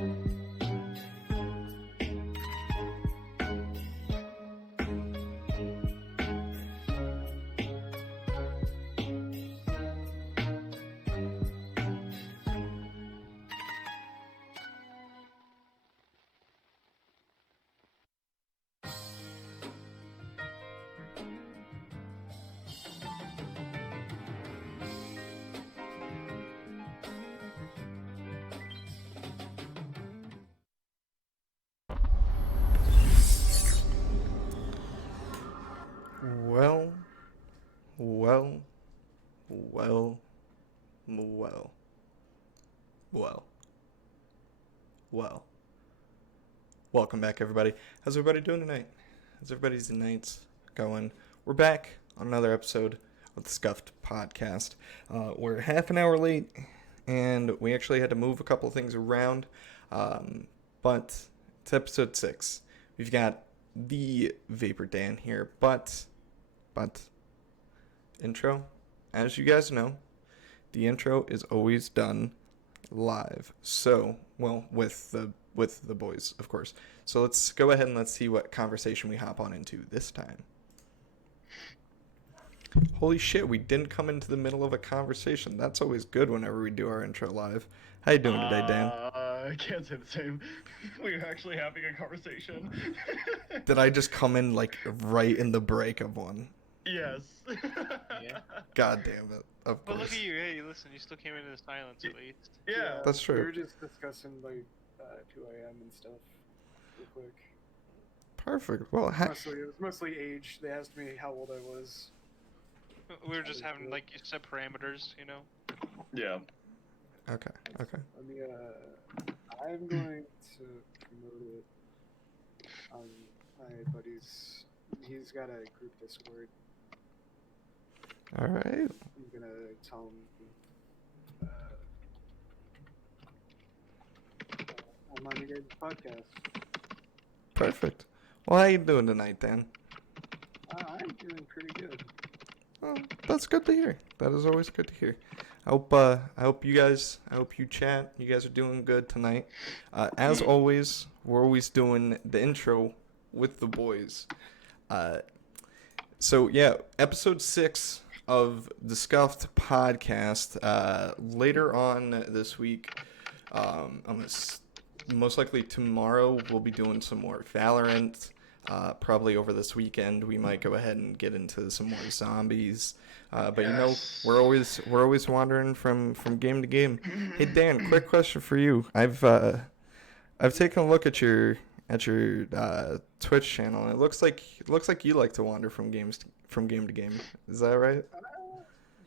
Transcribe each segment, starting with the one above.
Well, well, well, well, well, well. Welcome back, everybody. How's everybody doing tonight? How's everybody's nights going? We're back on another episode of the Scuffed Podcast. We're half an hour late, and we actually had to move a couple of things around, but it's episode 6. We've got the Vapor Dan here, but intro, as you guys know, the intro is always done live. So, well, with the boys, of course. So let's go ahead and let's see what conversation we hop on into this time. Holy shit, we didn't come into the middle of a conversation. That's always good whenever we do our intro live. How you doing today, Dan? I can't say the same. We were actually having a conversation. Did I just come in like right in the break of one? Yes. Yeah. God damn it. Of But course. look at you, hey, listen, you still came into the silence at least. Yeah. That's true. We were just discussing like 2 a.m. and stuff real quick. Perfect. Well, It was mostly age. They asked me how old I was. We were just having, like, you set parameters, you know? Yeah. okay. Let me, I'm going to promote it on my buddy's. He's got a group Discord. All right. I'm gonna tell him I'm on your guys' podcast. Perfect. Well, how you doing tonight, Dan? I'm doing pretty good. Oh, that's good to hear. That is always good to hear. I hope you chat. You guys are doing good tonight. As always, we're always doing the intro with the boys. So yeah, episode 6 of the Scuffed Podcast. Later on this week, most likely tomorrow, we'll be doing some more Valorant. Probably over this weekend, we might go ahead and get into some more zombies. But you know, we're always wandering from game to game. Hey Dan, quick question for you. I've taken a look at your Twitch channel, and it looks like you like to wander from game to game. Is that right?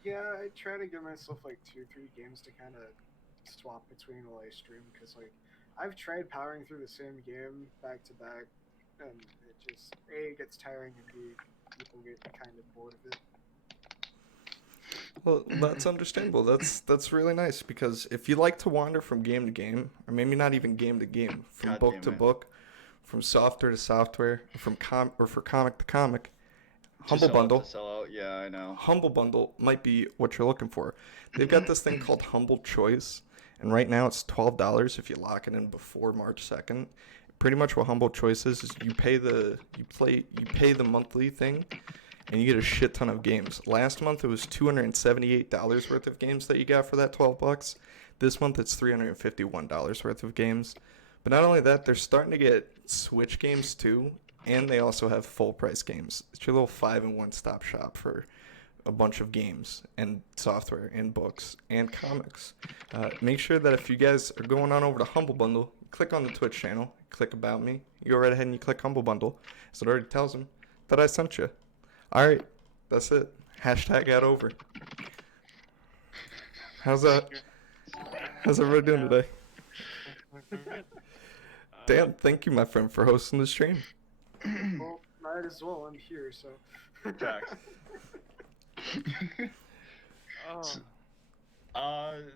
Yeah, I try to give myself like 2-3 games to kind of swap between while I stream, because like I've tried powering through the same game back to back, and it just A, gets tiring, and B, people get kind of bored of it. Well, that's understandable. That's really nice, because if you like to wander from game to game, or maybe not even game to game, from book to book, from software to software, from comic to comic, Humble Bundle. Yeah, I know. Humble Bundle might be what you're looking for. They've got this thing called Humble Choice, and right now it's $12 if you lock it in before March 2nd. Pretty much what Humble Choice is you pay the monthly thing, and you get a shit ton of games. Last month it was $278 worth of games that you got for that $12. This month it's $351 worth of games. But not only that, they're starting to get Switch games too, and they also have full price games. It's your little 5-in-1 stop shop for a bunch of games and software and books and comics. Make sure that if you guys are going on over to Humble Bundle, click on the Twitch channel, click About Me, you go right ahead and you click Humble Bundle, so it already tells them that I sent you. Alright, that's it. Hashtag got over. How's everybody doing today? Dan, thank you, my friend, for hosting the stream. Well, might as well. I'm here, so. Facts.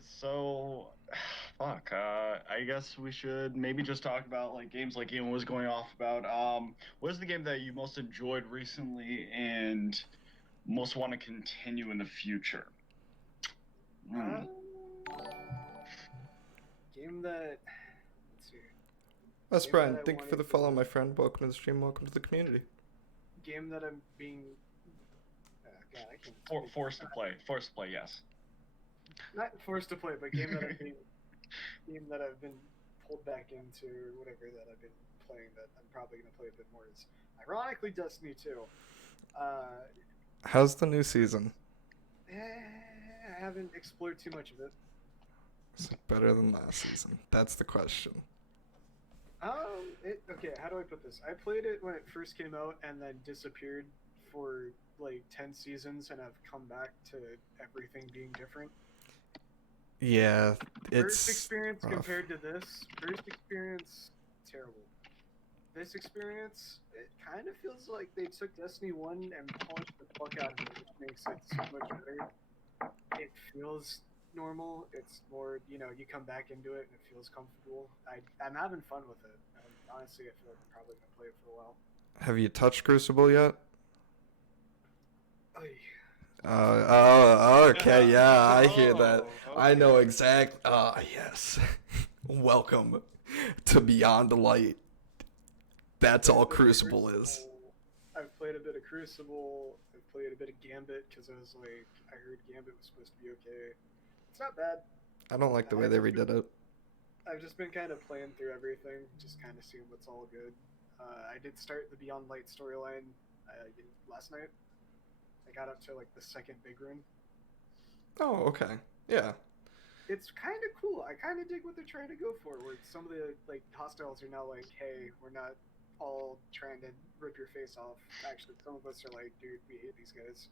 So, fuck. I guess we should maybe just talk about like games like Ian was going off about. What is the game that you most enjoyed recently and most want to continue in the future? Game that. Let's That's Game Brian. that I Thank you for the wanted follow, to- my friend. Welcome to the stream. Welcome to the community. Game that I'm being. God, I can't. speak. Forced to play. Forced to play. Yes. Not forced to play, but game that I've been pulled back into, or whatever that I've been playing that I'm probably gonna play a bit more is ironically Destiny 2. How's the new season? I haven't explored too much of it. Is it better than last season? That's the question. Okay, how do I put this? I played it when it first came out and then disappeared for like 10 seasons, and I've come back to everything being different. Yeah, First it's experience rough. compared to this, first experience, terrible. This experience, it kind of feels like they took Destiny 1 and polished the fuck out of it, which makes it so much better. It feels normal. It's more, you come back into it and it feels comfortable. I'm having fun with it. And honestly, I feel like I'm probably going to play it for a while. Have you touched Crucible yet? Oy. Okay, yeah, I hear that. Oh, I know exactly. Yes. Welcome to Beyond the Light. That's all Crucible is. I've played a bit of Crucible. I've played a bit of Gambit because I was like, I heard Gambit was supposed to be okay. It's not bad. I don't like the way they redid it. I've just been kind of playing through everything, just kind of seeing what's all good. I did start the Beyond Light storyline last night. I got up to like the second big rune. Oh, okay. Yeah. It's kind of cool. I kind of dig what they're trying to go for. Where some of the like hostiles are now like, hey, we're not all trying to rip your face off. Actually, some of us are like, dude, we hate these guys.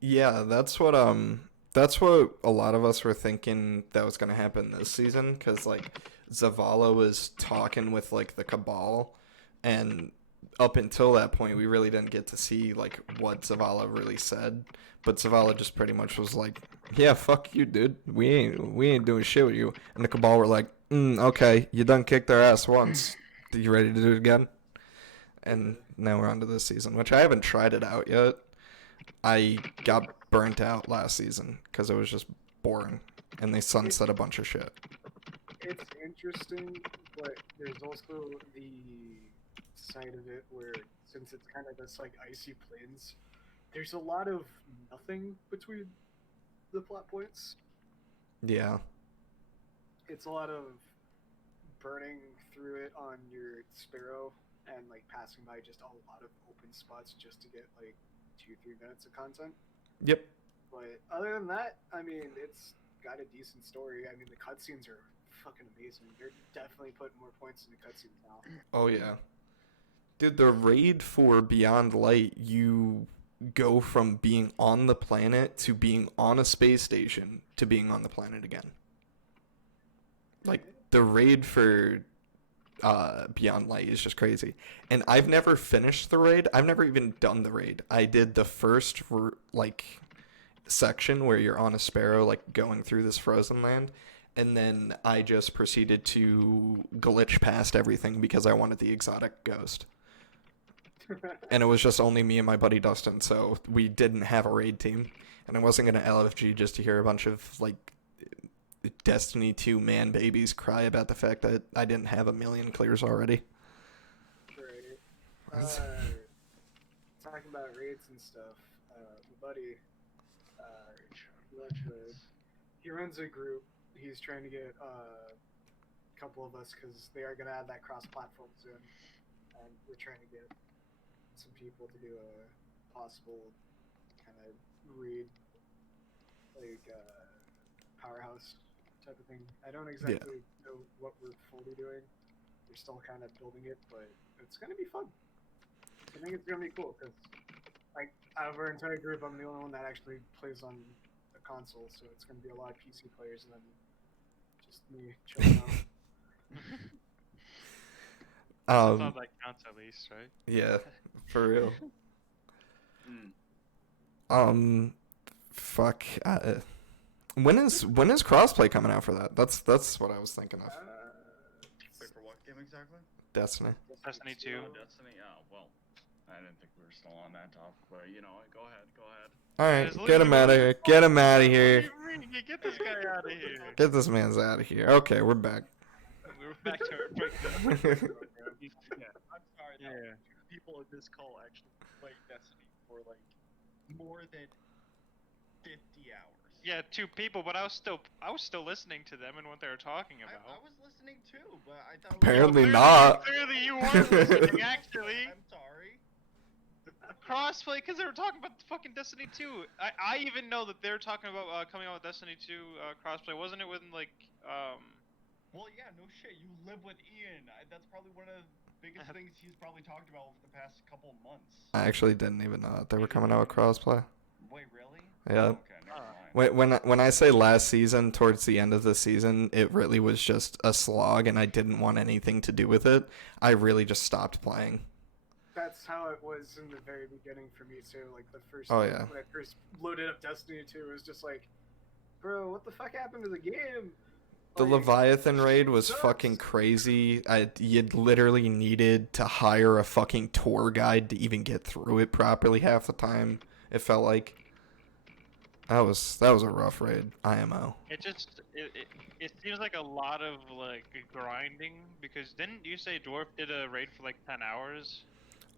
Yeah, that's what a lot of us were thinking that was gonna happen this season, because like Zavala was talking with like the Cabal, and up until that point we really didn't get to see like what Zavala really said. But Zavala just pretty much was like, yeah, fuck you, dude. We ain't doing shit with you. And the Cabal were like, okay, you done kicked their ass once. You ready to do it again? And now we're on to this season, which I haven't tried it out yet. I got burnt out last season because it was just boring, and they sunset a bunch of shit. It's interesting, but there's also the side of it where, since it's kind of this like icy plains, there's a lot of nothing between the plot points. Yeah. It's a lot of burning through it on your Sparrow and like passing by just a lot of open spots just to get like 2-3 minutes of content. Yep. But other than that, I mean, it's got a decent story. I mean, the cutscenes are fucking amazing. They're definitely putting more points in the cutscenes now. Oh yeah. Dude, the raid for Beyond Light, you go from being on the planet to being on a space station to being on the planet again. Like, the raid for Beyond Light is just crazy. And I've never finished the raid. I've never even done the raid. I did the first section where you're on a Sparrow, like going through this frozen land, and then I just proceeded to glitch past everything because I wanted the exotic ghost. And it was just only me and my buddy Dustin, so we didn't have a raid team. And I wasn't gonna LFG just to hear a bunch of like Destiny 2 man babies cry about the fact that I didn't have a million clears already. Right. Talking about raids and stuff, my buddy, he runs a group. He's trying to get a couple of us, because they are going to add that cross-platform soon, and we're trying to get some people to do a possible kind of raid, like powerhouse type of thing. I don't exactly know what we're fully doing. We're still kind of building it, but it's going to be fun. I think it's going to be cool, because like out of our entire group, I'm the only one that actually plays on the console, so it's going to be a lot of PC players and then just me chilling out. That's all that counts at least, right? Yeah, for real. Fuck. When is crossplay coming out for that? That's what I was thinking of. Wait, for what game exactly? Destiny. Destiny 2. Oh, Destiny. Oh, well, I didn't think we were still on that topic, but you know, go ahead. All right, Just get him out of here. Get him out of here. Get this guy out of here. Get this man's out of here. Okay, we're back. We're back to our Yeah, I'm sorry. Yeah. People in this call actually play Destiny for like more than 50 hours. Yeah, 2 people, but I was still listening to them and what they were talking I about. was listening too, but I thought Apparently Clearly- not. Clearly, you weren't listening. Actually, I'm sorry. crossplay because they were talking about the fucking Destiny 2. I even know that they're talking about coming out with Destiny 2 crossplay. Wasn't it when like Well, yeah, no shit. You live with Ian. That's probably one of the biggest things he's probably talked about over the past couple of months. I actually didn't even know that they were coming out with crossplay. Wait, really? Yeah. Okay, never mind. Wait, when I say last season, towards the end of the season, it really was just a slog, and I didn't want anything to do with it. I really just stopped playing. That's how it was in the very beginning for me too. Like the first Oh, yeah. when I first loaded up Destiny 2, it was just like, bro, what the fuck happened to the game? The Like, Leviathan raid was sucks. fucking crazy. You literally needed to hire a fucking tour guide to even get through it properly half the time. It felt like that was a rough raid. IMO. it seems like a lot of like grinding because didn't you say Dwarf did a raid for like 10 hours?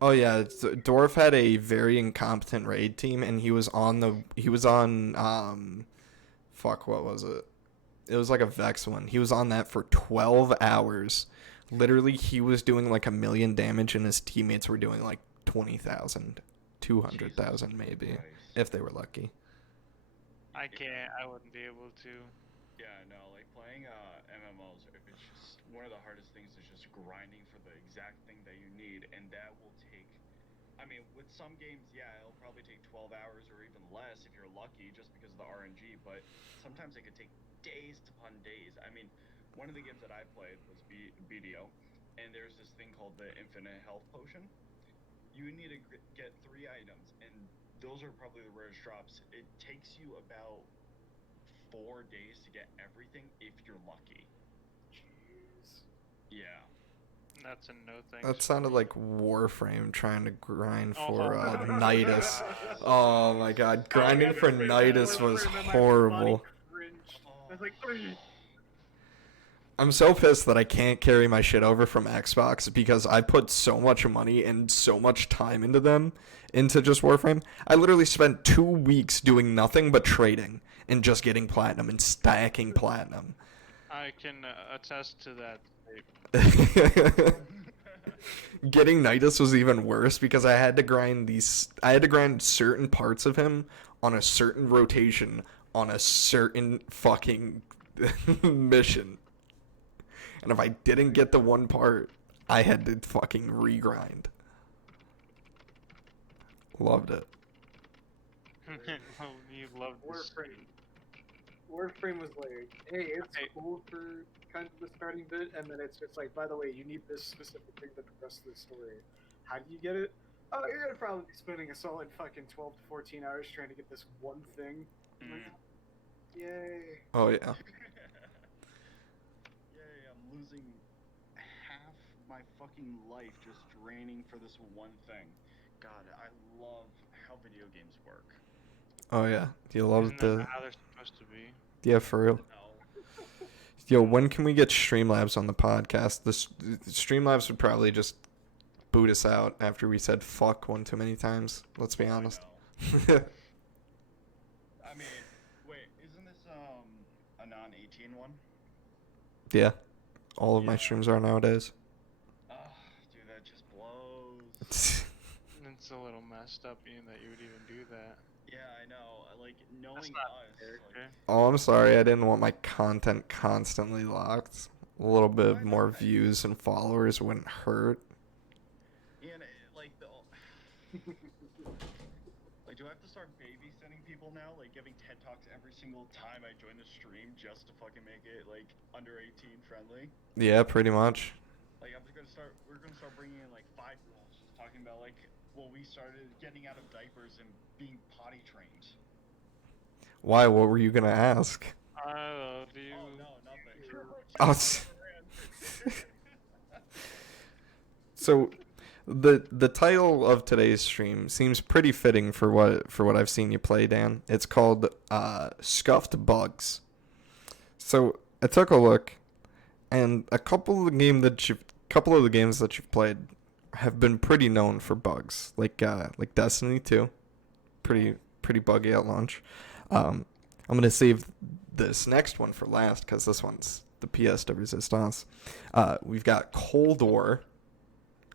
Oh yeah, Dwarf had a very incompetent raid team, and he was on fuck, what was it? It was like a Vex one. He was on that for 12 hours. Literally, he was doing like 1 million damage, and his teammates were doing like 20,000, 200,000 maybe, Christ. if they were lucky. I wouldn't be able to. Yeah, no, like playing MMOs, it's just one of the hardest things is just grinding for the exact thing that you need, and that will take. I mean, with some games, yeah, it'll probably take 12 hours or even less if you're lucky, just because of the RNG. But sometimes it could take days upon days. I mean, one of the games that I played was BDO, and there's this thing called the Infinite Health Potion. You need to get 3 items, and those are probably the rarest drops. It takes you about 4 days to get everything if you're lucky. Jeez. Yeah. That's a no thing. That sounded like Warframe trying to grind Oh, for oh my Nidus. God. Oh my god, grinding for Nidus was horrible. I was like, "Ugh." I'm so pissed that I can't carry my shit over from Xbox because I put so much money and so much time into just Warframe. I literally spent 2 weeks doing nothing but trading and just getting platinum and stacking platinum. I can attest to that. Getting Nidus was even worse because I had to grind certain parts of him on a certain rotation on a certain fucking mission. And if I didn't get the one part, I had to fucking regrind. Loved it. You love this. Warframe was like, hey, it's Okay. cool for kind of the starting bit, and then it's just like, by the way, you need this specific thing to progress the story. How do you get it? Oh, you're gonna probably be spending a solid fucking 12 to 14 hours trying to get this one thing. Yay. Oh yeah. Yay, I'm losing half my fucking life just draining for this one thing. God, I love how video games work. Oh yeah. You loved Isn't that the how they're supposed to be? yeah, for real. No. Yo, when can we get Streamlabs on the podcast? The Streamlabs would probably just boot us out after we said fuck one too many times. Let's be honest. I mean, wait, isn't this a non-18 one? Yeah. All of my Yeah. streams are nowadays. Ugh, dude, that just blows. It's a little messed up, Ian, that you would even do that. Yeah, I know. Like knowing That's not us. fair, Like, okay? Oh, I'm sorry. I didn't want my content constantly locked. A little bit Why more not? views and followers wouldn't hurt. Ian, like the. Like, do I have to start babysitting people now? Like, giving TED Talks every single time I join the stream just to fucking make it, like, under 18 friendly? Yeah, pretty much. Like, we're gonna start bringing in, like, 5-year-olds just talking about, like, well, we started getting out of diapers and being potty trained. Why? What were you gonna ask? I love you. Oh, no, nothing. Oh, so, the title of today's stream seems pretty fitting for what I've seen you play, Dan. It's called Scuffed Bugs. So I took a look, And a couple of the games that you've played have been pretty known for bugs, like Destiny 2, pretty buggy at launch. I'm gonna save this next one for last because this one's the pièce de résistance. We've got Cold War,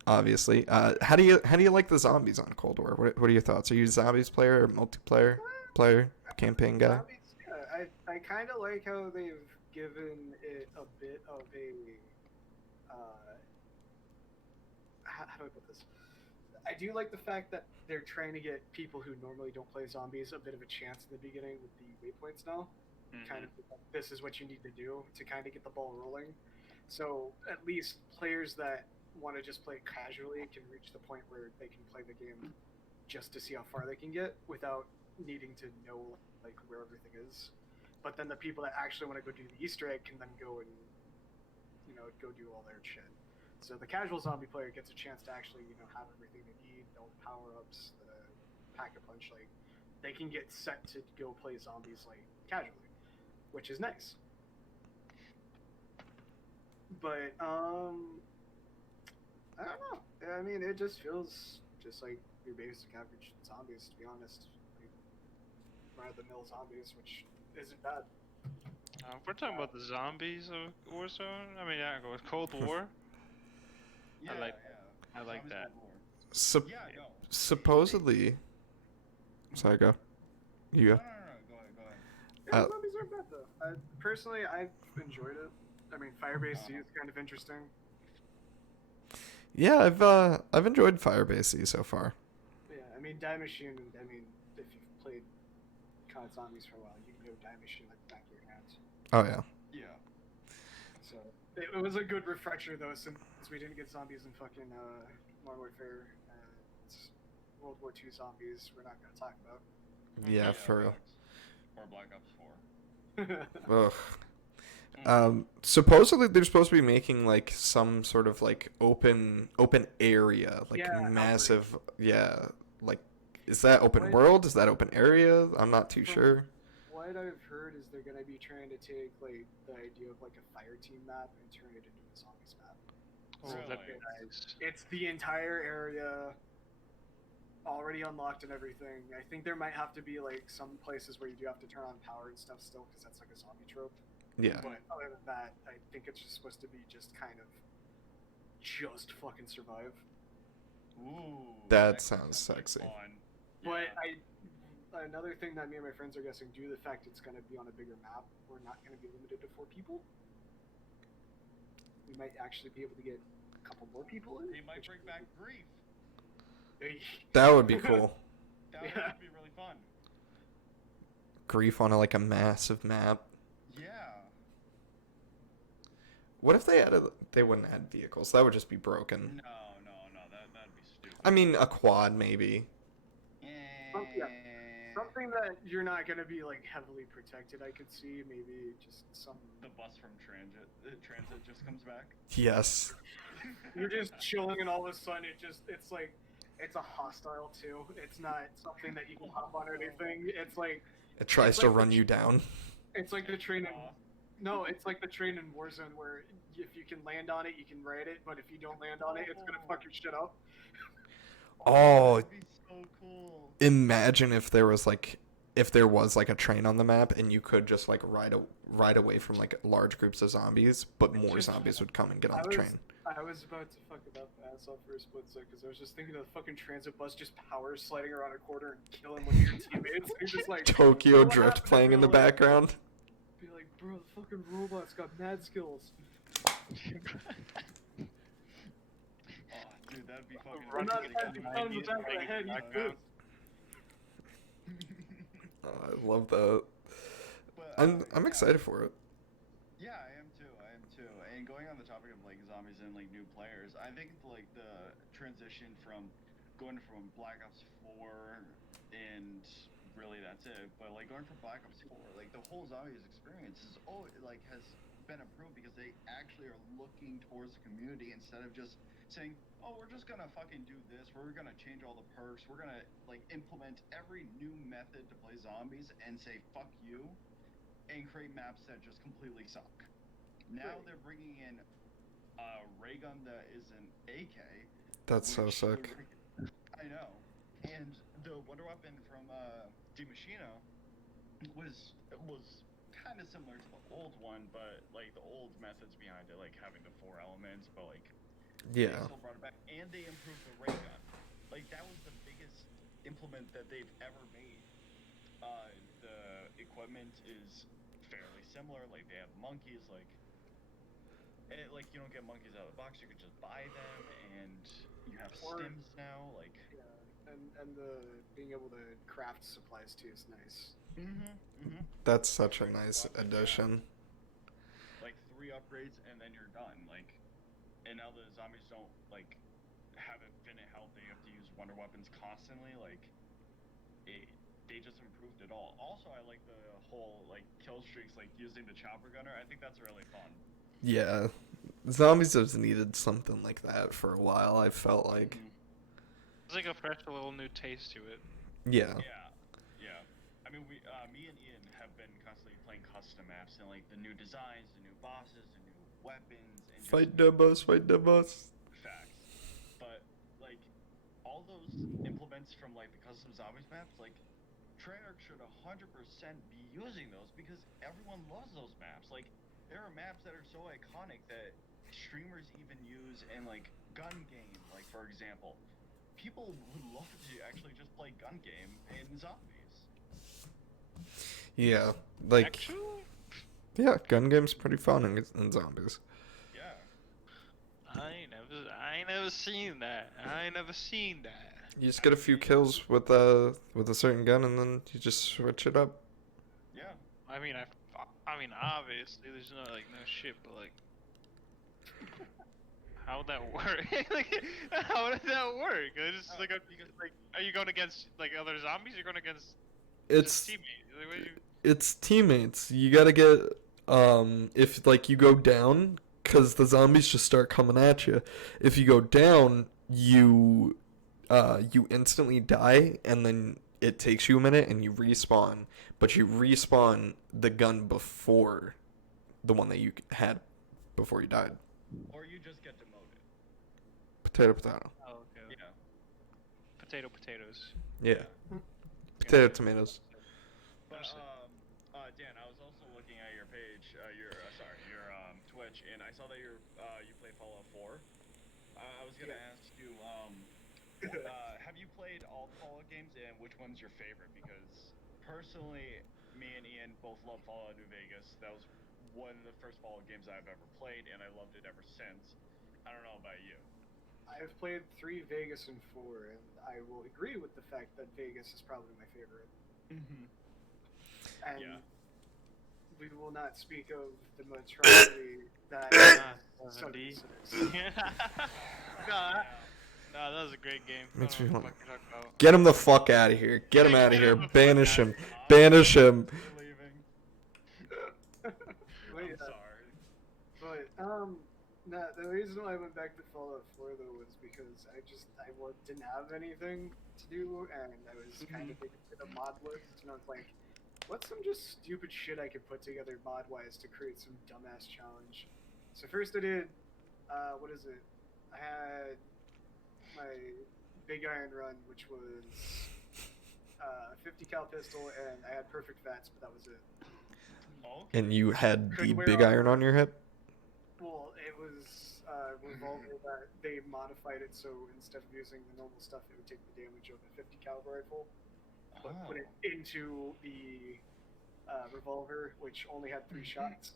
obviously. How do you like the zombies on Cold War? What are your thoughts? Are you a zombies player or multiplayer player, campaign guy? Zombies, yeah, I kind of like how they've given it a bit of a how do I put this? I do like the fact that they're trying to get people who normally don't play zombies a bit of a chance in the beginning with the waypoints now. Kind of, this is what you need to do to kind of get the ball rolling. So at least players that want to just play casually can reach the point where they can play the game just to see how far they can get without needing to know like where everything is. But then the people that actually want to go do the Easter egg can then go and go do all their shit. So the casual zombie player gets a chance to actually have everything they need, all the power ups, the pack a punch. Like they can get set to go play zombies like casually, which is nice. But I don't know. I mean, it just feels just like your basic average zombies, to be honest. Like run-of-the-mill zombies, which isn't bad. If we're talking about the zombies of Warzone, I mean, yeah, go with Cold War. Yeah, I like Zombies that. Cold War. Yeah, no. Supposedly, sorry, go. You go. No, go ahead. Yeah, zombies aren't bad though. Personally, I've enjoyed it. I mean, Firebase C is kind of interesting. Yeah, I've enjoyed Firebase C so far. Yeah, I mean, Die Machine. I mean, if you've played COD Zombies for a while, you can go Die Machine like the back of your hands. Oh yeah. Yeah. So it was a good refresher though, since we didn't get zombies in fucking Modern Warfare and World War II zombies. We're not gonna talk about. Yeah, for real. Or Black Ops 4. Ugh. Supposedly they're supposed to be making like some sort of like open area, like massive. Yeah, like is that open world? Is that open area? I'm not too sure. What I've heard is they're gonna be trying to take like the idea of like a fire team map and turn it into a zombies map. Oh, Really? that'd be nice. It's the entire area already unlocked and everything. I think there might have to be like some places where you do have to turn on power and stuff still, because that's like a zombie trope. Yeah. But other than that, I think it's just supposed to be just kind of just fucking survive. Ooh. That sounds sexy. Fun. But Yeah. another thing that me and my friends are guessing, due to the fact it's going to be on a bigger map, we're not going to be limited to 4 people. We might actually be able to get a couple more people in. They might bring back Grief. That would be cool. That would Yeah. be really fun. Grief on a massive map. Yeah. What if they wouldn't add vehicles? That would just be broken. No, that'd be stupid. I mean, a quad maybe. Yeah. Something that you're not going to be like heavily protected, I could see. Maybe just some. The bus from Transit. Transit just comes back. Yes. You're just chilling, and all of a sudden it's like it's a hostile too. It's not something that you can hop on or anything. It's like It tries to run you down. it's like the train in no, it's like the train in Warzone where if you can land on it, you can ride it, but if you don't land on it, it's gonna fuck your shit up. Oh, That'd be so cool. imagine if there was like a train on the map and you could just like ride away from like large groups of zombies, but more zombies would come and get on the train. I was about to fucking up my ass off for a split second because I was just thinking of the fucking transit bus just power sliding around a corner and killing one of your teammates. You're just like Tokyo what Drift happened, playing in the bro? Like, background. be like, bro, the fucking robot's got mad skills. Oh, dude, that'd be fucking. I'm not trying to pound the back of the head. He's good. I love that. But, I'm excited for it. Yeah, I am too. And going on the topic of like zombies and like new players, I think like the transition from going from Black Ops 4 and really that's it. But like going from Black Ops 4, like the whole zombies experience is has been improved because they actually are looking towards the community instead of just saying, oh, we're just gonna fucking do this, we're gonna change all the perks, we're gonna like implement every new method to play zombies and say fuck you and create maps that just completely suck. Now Right. they're bringing in a ray gun that is an AK. That's so which sick. I know. And the wonder weapon from De Machino was kind of similar to the old one, but like the old methods behind it, like having the 4 elements, but like they Yeah. still brought it back, and they improved the ray gun. Like that was the biggest implement that they've ever made. The equipment is fairly similar. Like they have monkeys, like you don't get monkeys out of the box. You could just buy them, and you have Or- stims now. Like Yeah, and the being able to craft supplies too is nice. That's such a nice addition. Like 3 upgrades, and then you're done. Like, and now the zombies don't like have infinite health. They have to use wonder weapons constantly. Like, they just improved it all. Also, I like the whole like kill streaks, like using the chopper gunner. I think that's really fun. Yeah. Zombies have needed something like that for a while, I felt like. It's like a fresh little new taste to it. Yeah. Yeah. I mean, me and Ian have been constantly playing custom maps and like the new designs, the new bosses, the new weapons, and just Fight the boss, fight the boss. facts. But like all those implements from like the custom zombies maps, like Treyarch should 100% be using those because everyone loves those maps. Like there are maps that are so iconic that streamers even use in like gun game. Like for example, people would love to actually just play gun game in zombies. Yeah. Like, Actually, yeah, gun game's pretty fun in zombies. Yeah. I ain't never seen that. I ain't never seen that. You just get a few kills with a certain gun, and then you just switch it up. Yeah. I mean, obviously, there's no shit, but like, how would that work? Like, how does that work? It's just like, are you going against like other zombies? You're going against It's teammates. Like, what do you... it's teammates. You gotta get if like you go down, cause the zombies just start coming at you. If you go down, you instantly die, and then it takes you a minute, and you respawn. But you respawn the gun before the one that you had before you died. Or you just get demoted. Potato, potato. Oh, okay. Yeah. Potatoes. Yeah. Potato, tomatoes. But Dan, I was also looking at your page, your Twitch, and I saw that you play Fallout 4. I was gonna ask you, have you played all the Fallout games, and which one's your favorite? Because personally, me and Ian both love Fallout New Vegas. That was one of the first Fallout games I've ever played, and I loved it ever since. I don't know about you. I've played 3 Vegas and 4, and I will agree with the fact that Vegas is probably my favorite. And Yeah. we will not speak of the monstrosity that is Indeed. 76. God. No, that was a great game. Makes I don't me know what want- the fuck you're talking about. Get him the fuck out of here. Get him out of here. Get him the fuck Banish outta him. Banish him. You're leaving. Wait, I'm sorry. But no, the reason why I went back to Fallout 4 though was because I didn't have anything to do, and I was kind of thinking of a mod list, and I was like, what's some just stupid shit I could put together mod wise to create some dumbass challenge? So first I did, what is it? I had my Big Iron Run, which was 50 cal pistol, and I had perfect VATS, but that was it. Okay. And you had the Couldn't wear big iron armor. on your hip? Well, it was revolver that they modified it so instead of using the normal stuff, it would take the damage of a 50 caliber rifle, but put it into the revolver, which only had 3 shots.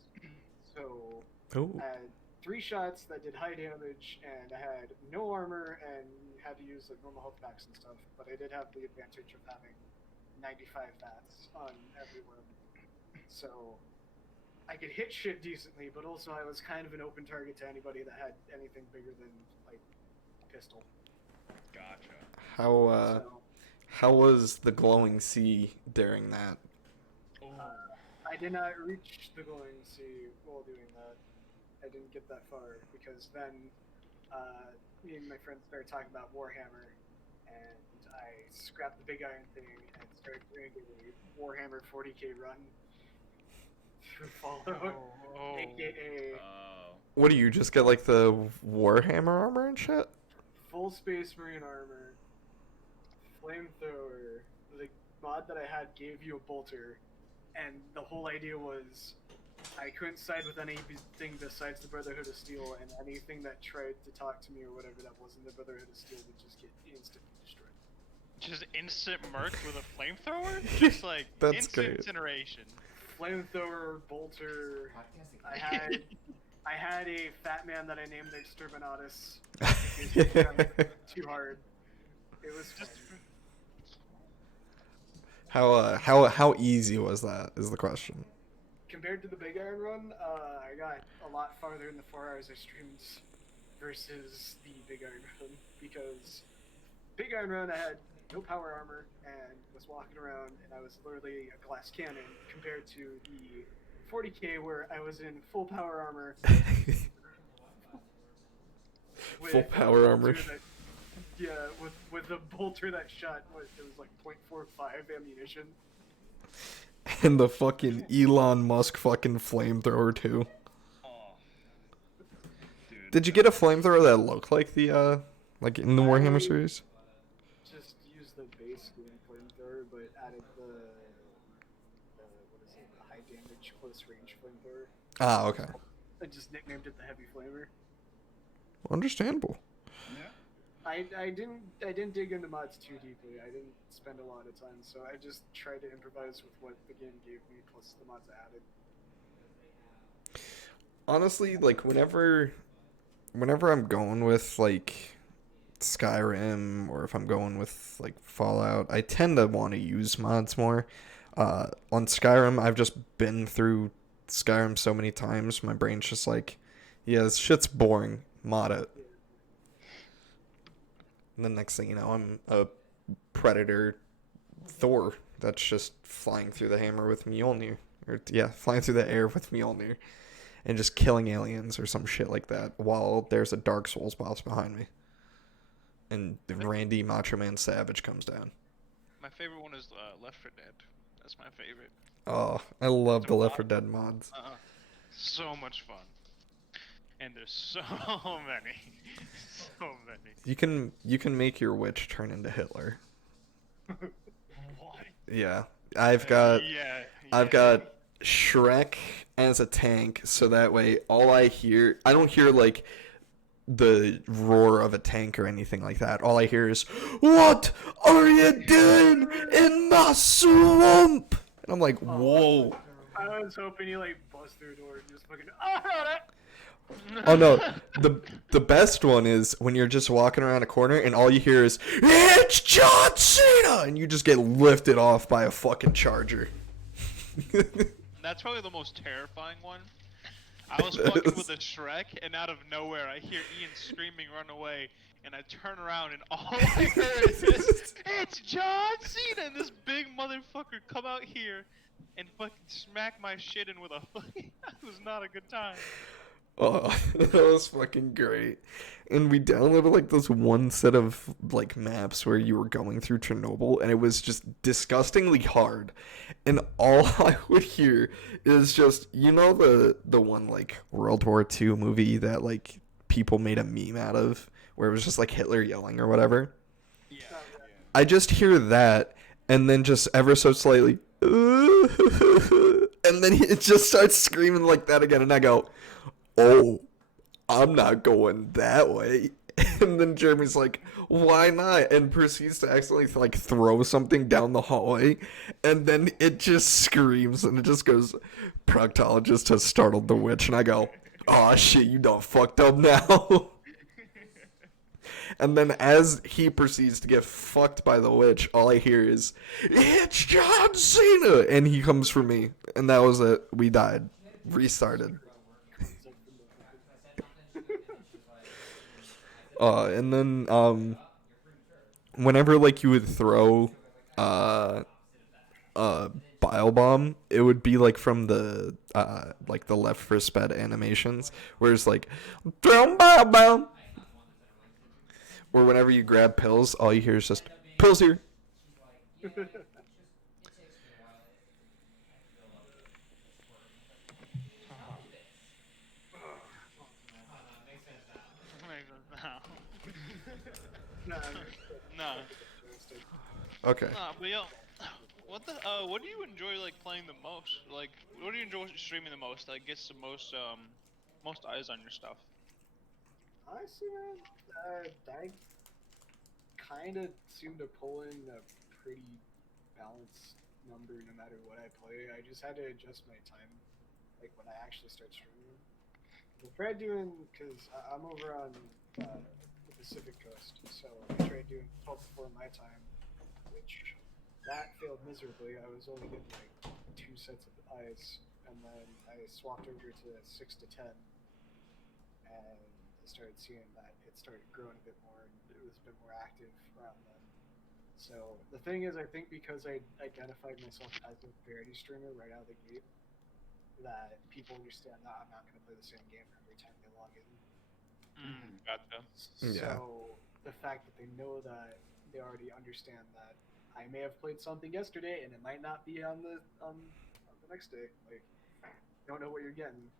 So Oh. I had 3 shots that did high damage, and I had no armor and had to use like normal health packs and stuff. But I did have the advantage of having 95 VATS on everyone, so I could hit shit decently. But also I was kind of an open target to anybody that had anything bigger than like a pistol. Gotcha. So, How was the glowing sea during that? Ooh. I did not reach the glowing sea while doing that. I didn't get that far because then me and my friends started talking about Warhammer, and I scrapped the big iron thing and started doing a Warhammer 40k run. through Fallout, Oh. aka What do you just get like the Warhammer armor and shit? full Space Marine armor, flamethrower. The mod that I had gave you a bolter, and the whole idea was I couldn't side with anything besides the Brotherhood of Steel, and anything that tried to talk to me or whatever that wasn't the Brotherhood of Steel would just get instantly destroyed. Just instant murk with a flamethrower? Just like That's instant great. incineration. Flamethrower, bolter. I had a fat man that I named Exterminatus. Too hard. It was Just How easy was that? Is the question. compared to the Big Iron Run. I got a lot farther in the 4 hours I streamed versus the Big Iron Run, because Big Iron Run I had no power armor and was walking around and I was literally a glass cannon, compared to the 40k where I was in full power armor. Full power armor. With a bolter that shot it was like .45 ammunition. And the fucking Elon Musk fucking flamethrower too. Dude. Did you get a flamethrower that looked like the like in the Warhammer series? Just used the base game flamethrower, but added the what is it, the high damage close range flamethrower. Ah, okay. I just nicknamed it the heavy flamer. Understandable. Yeah. I didn't dig into mods too deeply. I didn't spend a lot of time, so I just tried to improvise with what the game gave me plus the mods I added. Honestly, like whenever I'm going with like Skyrim or if I'm going with like Fallout, I tend to want to use mods more. On Skyrim, I've just been through Skyrim so many times, my brain's just like, yeah, this shit's boring. Mod it. And the next thing you know, I'm a Predator Thor that's just flying through the hammer with Mjolnir. Or, yeah, flying through the air with Mjolnir. And just killing aliens or some shit like that while there's a Dark Souls boss behind me. And Randy Macho Man Savage comes down. my favorite one is Left 4 Dead. That's my favorite. Oh, I love the Left 4 Dead mods. So much fun. And there's so many. So many. You can make your witch turn into Hitler. What? Yeah. I've got Shrek as a tank, so that way I don't hear like the roar of a tank or anything like that. All I hear is, "What are you doing in my swamp?" And I'm like, whoa. I was hoping you like bust through a door and just fucking that. Oh no, the best one is when you're just walking around a corner and all you hear is, "It's John Cena!" and you just get lifted off by a fucking charger. That's probably the most terrifying one. I was fucking with a Shrek, and out of nowhere I hear Ian screaming, "Run away!" And I turn around, and all I heard is, "It's John Cena!" And this big motherfucker come out here and fucking smack my shit in with a fucking... That was not a good time. Oh, that was fucking great. And we downloaded like this one set of like maps where you were going through Chernobyl and it was just disgustingly hard. And all I would hear is just, you know, the one like World War II movie that like people made a meme out of where it was just like Hitler yelling or whatever. Yeah. I just hear that and then just ever so slightly and then it just starts screaming like that again and I go, "Oh, I'm not going that way." And then Jeremy's like, "Why not?" And proceeds to accidentally like throw something down the hallway. And then it just screams and it just goes, "Proctologist has startled the witch." And I go, "Oh shit, you done fucked up now." And then as he proceeds to get fucked by the witch, all I hear is, "It's John Cena!" And he comes for me. And that was it. We died. Restarted. And then whenever like you would throw bile bomb, it would be like from the like the Left 4 Dead animations, where it's like throw bile bomb. Or whenever you grab pills, all you hear is just pills here. Nah, Nah. Okay. Nah, but yo, what do you enjoy like playing the most? Like, what do you enjoy streaming the most? Like, gets the most eyes on your stuff. honestly, man, I kind of seem to pull in a pretty balanced number no matter what I play. I just had to adjust my time, like when I actually start streaming. I tried doing, because I'm over on the Pacific Coast, so I tried doing 12 before my time, which that failed miserably. I was only getting like 2 sets of eyes, and then I swapped over to 6 to 10, and I started seeing that it started growing a bit more, and it was a bit more active around then. So the thing is, I think because I identified myself as a parody streamer right out of the gate, that people understand that I'm not going to play the same game every time they log in. Gotcha. Yeah. So the fact that they know that, they already understand that I may have played something yesterday and it might not be on the next day. Like, you don't know what you're getting.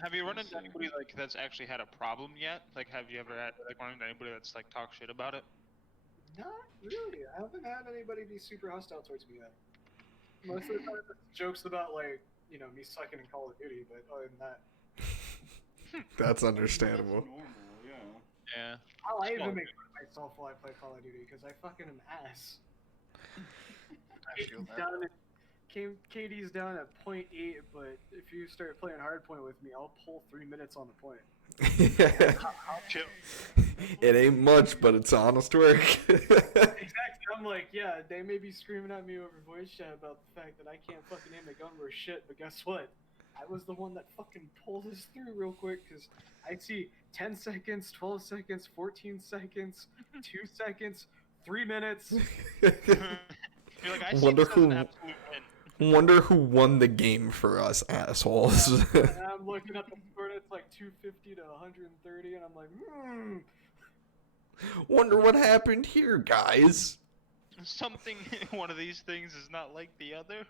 Have you run into anybody like that's actually had a problem yet? Like, have you ever had like run into anybody that's like talk shit about it? Not really. I haven't had anybody be super hostile towards me yet. Most of the time, it's jokes about like me sucking in Call of Duty, but other than that, That's understandable. That's normal, yeah. Yeah. hell, I Small even make fun of myself while I play Call of Duty because I fucking am ass. I feel KD's that. down at KD's down at 0.8, but if you start playing hardpoint with me, I'll pull 3 minutes on the point. Chill. It ain't much, but it's honest work. Exactly. I'm like, yeah, they may be screaming at me over voice chat about the fact that I can't fucking aim a gun worth shit, but guess what? I was the one that fucking pulled this through real quick because I see 10 seconds, 12 seconds, 14 seconds, 2 seconds, 3 minutes. You're like, I see Wonder this as an who- absolute win. Wonder who won the game for us assholes. And I'm looking at the score and it's like 250 to 130, and I'm like, Wonder what happened here, guys. Something one of these things is not like the other.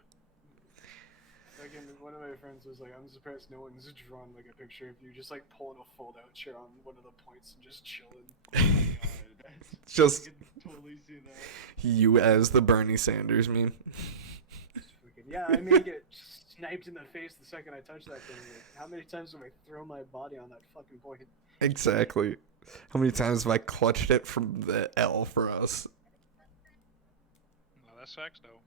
Again, one of my friends was like, I'm surprised no one's drawn like a picture of you just like pulling a fold out chair on one of the points and just chilling. Oh my god. Just I can totally see that. you as the Bernie Sanders meme. Just freaking, yeah, I may get sniped in the face the second I touch that thing. Like, how many times do I throw my body on that fucking point? Exactly. How many times have I clutched it from the L for us? No, that's facts though.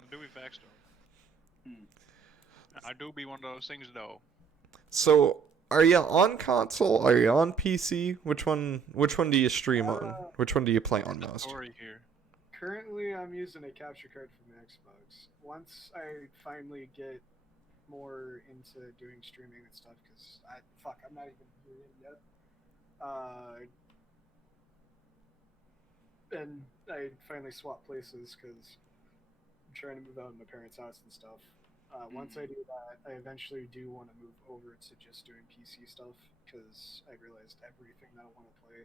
I do be facts though. Hmm. I do be one of those things though. So, are you on console? Are you on PC? Which one do you stream on? Which one do you play on The most? story here. Currently, I'm using a capture card from Xbox. Once I finally get more into doing streaming and stuff, because I'm not even here yet. And I finally swapped places because I'm trying to move out of my parents' house and stuff. Once I do that, I eventually do want to move over to just doing PC stuff because I realized everything that I want to play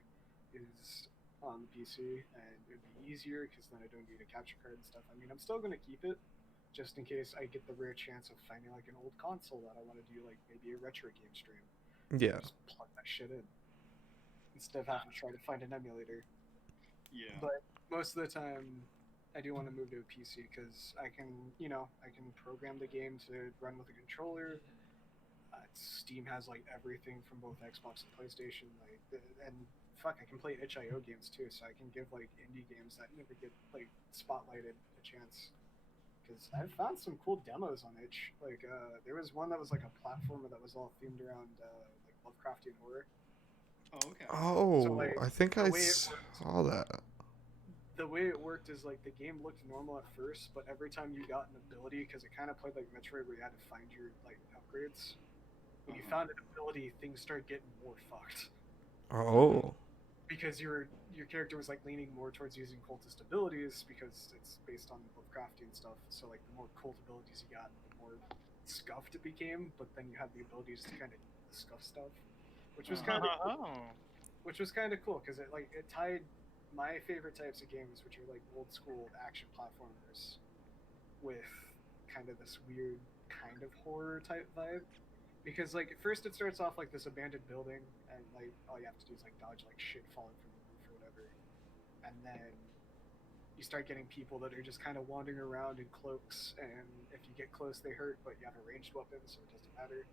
is on the PC, and it'd be easier because then I don't need a capture card and stuff. I mean, I'm still gonna keep it just in case I get the rare chance of finding like an old console that I want to do like maybe a retro game stream. Yeah. Just plug that shit in instead of having to try to find an emulator. Yeah. But most of the time, I do want to move to a PC because I can program the game to run with a controller. Steam has like everything from both Xbox and PlayStation, and fuck, I can play itch.io games too, so I can give like indie games that never get like spotlighted a chance. Because I've found some cool demos on itch. Like there was one that was like a platformer that was all themed around like Lovecraftian horror. Oh, okay. Oh, So, like, I think the I way it saw that. The way it worked is like the game looked normal at first, but every time you got an ability, because it kind of played like Metroid where you had to find your like upgrades. When you found an ability, things started getting more fucked Oh. because your character was like leaning more towards using cultist abilities because it's based on Lovecraftian stuff. So like the more cult abilities you got, the more scuffed it became. But then you had the abilities to kind of the scuff stuff, which was kind of cool because it tied my favorite types of games, which are like old school action platformers, with kind of this weird kind of horror type vibe. Because like at first it starts off like this abandoned building, and like all you have to do is like dodge like shit falling from the roof or whatever, and then you start getting people that are just kind of wandering around in cloaks, and if you get close they hurt, but you have a ranged weapon, so it doesn't matter.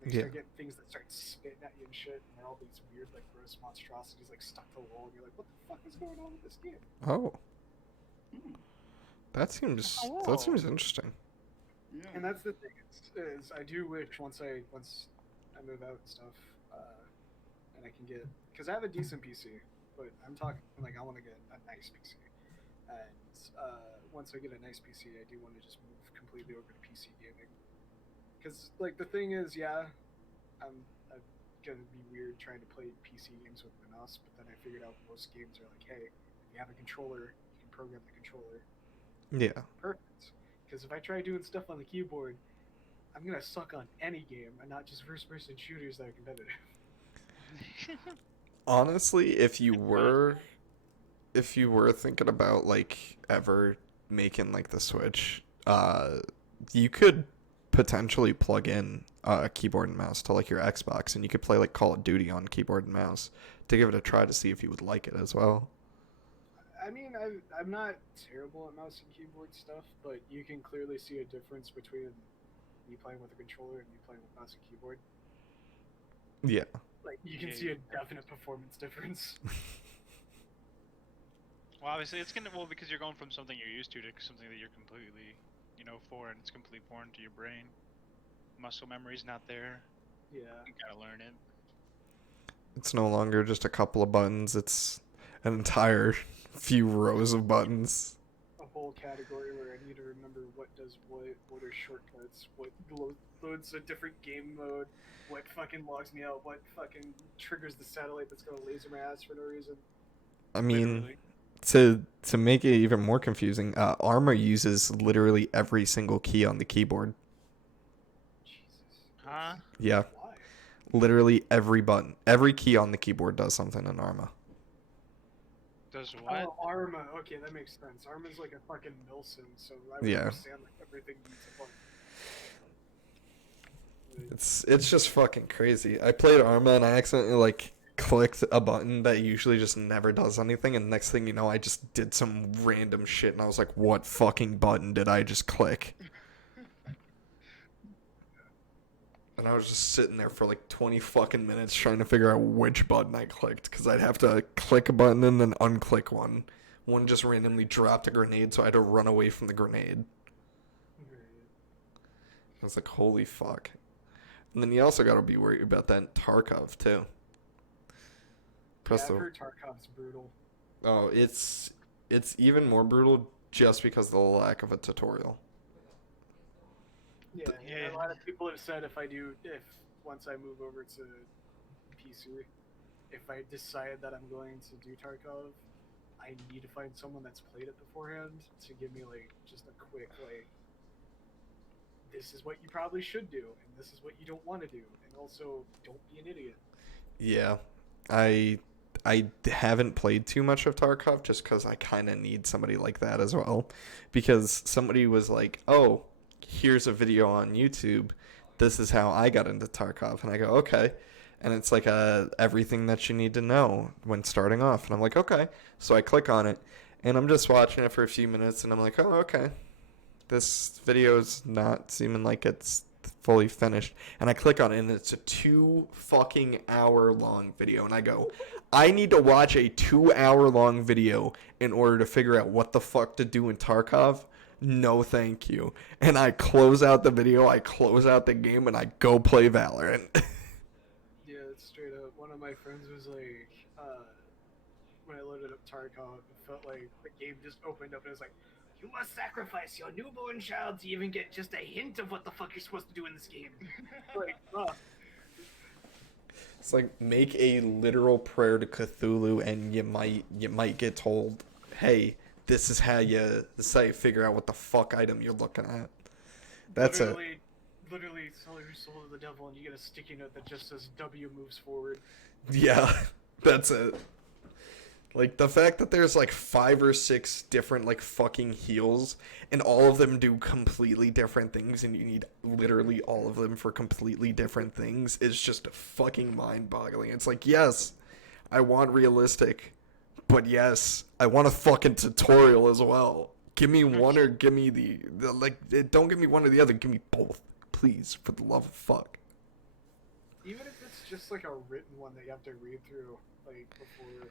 Then you start getting things that start spitting at you and shit, and they're all these weird like gross monstrosities like stuck to the wall, and you're like, what the fuck is going on with this game? Oh. That seems interesting. Yeah. And that's the thing is I do wish once I move out and stuff, and I can get, because I have a decent PC, but I'm talking like I want to get a nice PC, and once I get a nice PC, I do want to just move completely over to PC gaming, because like the thing is, I'm gonna be weird trying to play PC games with the mouse, but then I figured out most games are like, hey, if you have a controller, you can program the controller. Yeah. Perfect. Because if I try doing stuff on the keyboard, I'm gonna suck on any game and not just first-person shooters that are competitive. Honestly, if you were thinking about like ever making like the Switch, you could potentially plug in a keyboard and mouse to like your Xbox, and you could play like Call of Duty on keyboard and mouse to give it a try to see if you would like it as well. I mean, I'm not terrible at mouse and keyboard stuff, but you can clearly see a difference between me playing with a controller and me playing with mouse and keyboard. Yeah. Like, you can see a definite performance difference. Well, obviously, it's gonna because you're going from something you're used to something that you're completely, foreign. It's completely foreign to your brain. Muscle memory's not there. Yeah. You gotta learn it. It's no longer just a couple of buttons. It's an entire few rows of buttons. A whole category where I need to remember what does what are shortcuts, what loads a different game mode, what fucking logs me out, what fucking triggers the satellite that's gonna laser my ass for no reason. I mean, Literally. to make it even more confusing, Arma uses literally every single key on the keyboard. Jesus. Huh? Yeah, Why? literally every button, every key on the keyboard does something in Arma. Does what? Oh, Arma. Okay, that makes sense. Arma's like a fucking Milsim, so I would Yeah. understand like everything needs a button. It's just fucking crazy. I played Arma and I accidentally like clicked a button that usually just never does anything, and next thing you know, I just did some random shit, and I was like, what fucking button did I just click? And I was just sitting there for like 20 fucking minutes trying to figure out which button I clicked, because I'd have to click a button and then unclick one. One just randomly dropped a grenade, so I had to run away from the grenade. I was like, holy fuck. And then you also gotta be worried about that Tarkov, too. Yeah, I've heard Tarkov's brutal. Oh, it's even more brutal just because of the lack of a tutorial. Yeah, Yeah. a lot of people have said if once I move over to PC, if I decide that I'm going to do Tarkov, I need to find someone that's played it beforehand to give me like just a quick like, this is what you probably should do, and this is what you don't want to do, and also don't be an idiot. Yeah, I haven't played too much of Tarkov just because I kind of need somebody like that as well, because somebody was like, oh, here's a video on YouTube, this is how I got into Tarkov, and I go, okay, and it's like everything that you need to know when starting off, and I'm like, okay, so I click on it, and I'm just watching it for a few minutes, and I'm like, oh, okay, this video's not seeming like it's fully finished, and I click on it, and it's a 2 fucking hour long video, and I go, I need to watch a 2 hour long video in order to figure out what the fuck to do in Tarkov? No thank you. And I close out the video, I close out the game, and I go play Valorant. Yeah, it's straight up. One of my friends was like, when I loaded up Tarkov, it felt like the game just opened up and it was like, you must sacrifice your newborn child to even get just a hint of what the fuck you're supposed to do in this game. Like, It's like, make a literal prayer to Cthulhu, and you might get told, hey, this is how you figure out what the fuck item you're looking at. That's it. Literally sell your soul to the devil and you get a sticky note that just says W moves forward. Yeah, that's it. Like, the fact that there's, like, 5 or 6 different, like, fucking heals, and all of them do completely different things, and you need literally all of them for completely different things, is just fucking mind-boggling. It's like, yes, I want realistic, but yes, I want a fucking tutorial as well. Give me one or give me don't give me one or the other, give me both, please, for the love of fuck. Even if it's just like a written one that you have to read through, like before,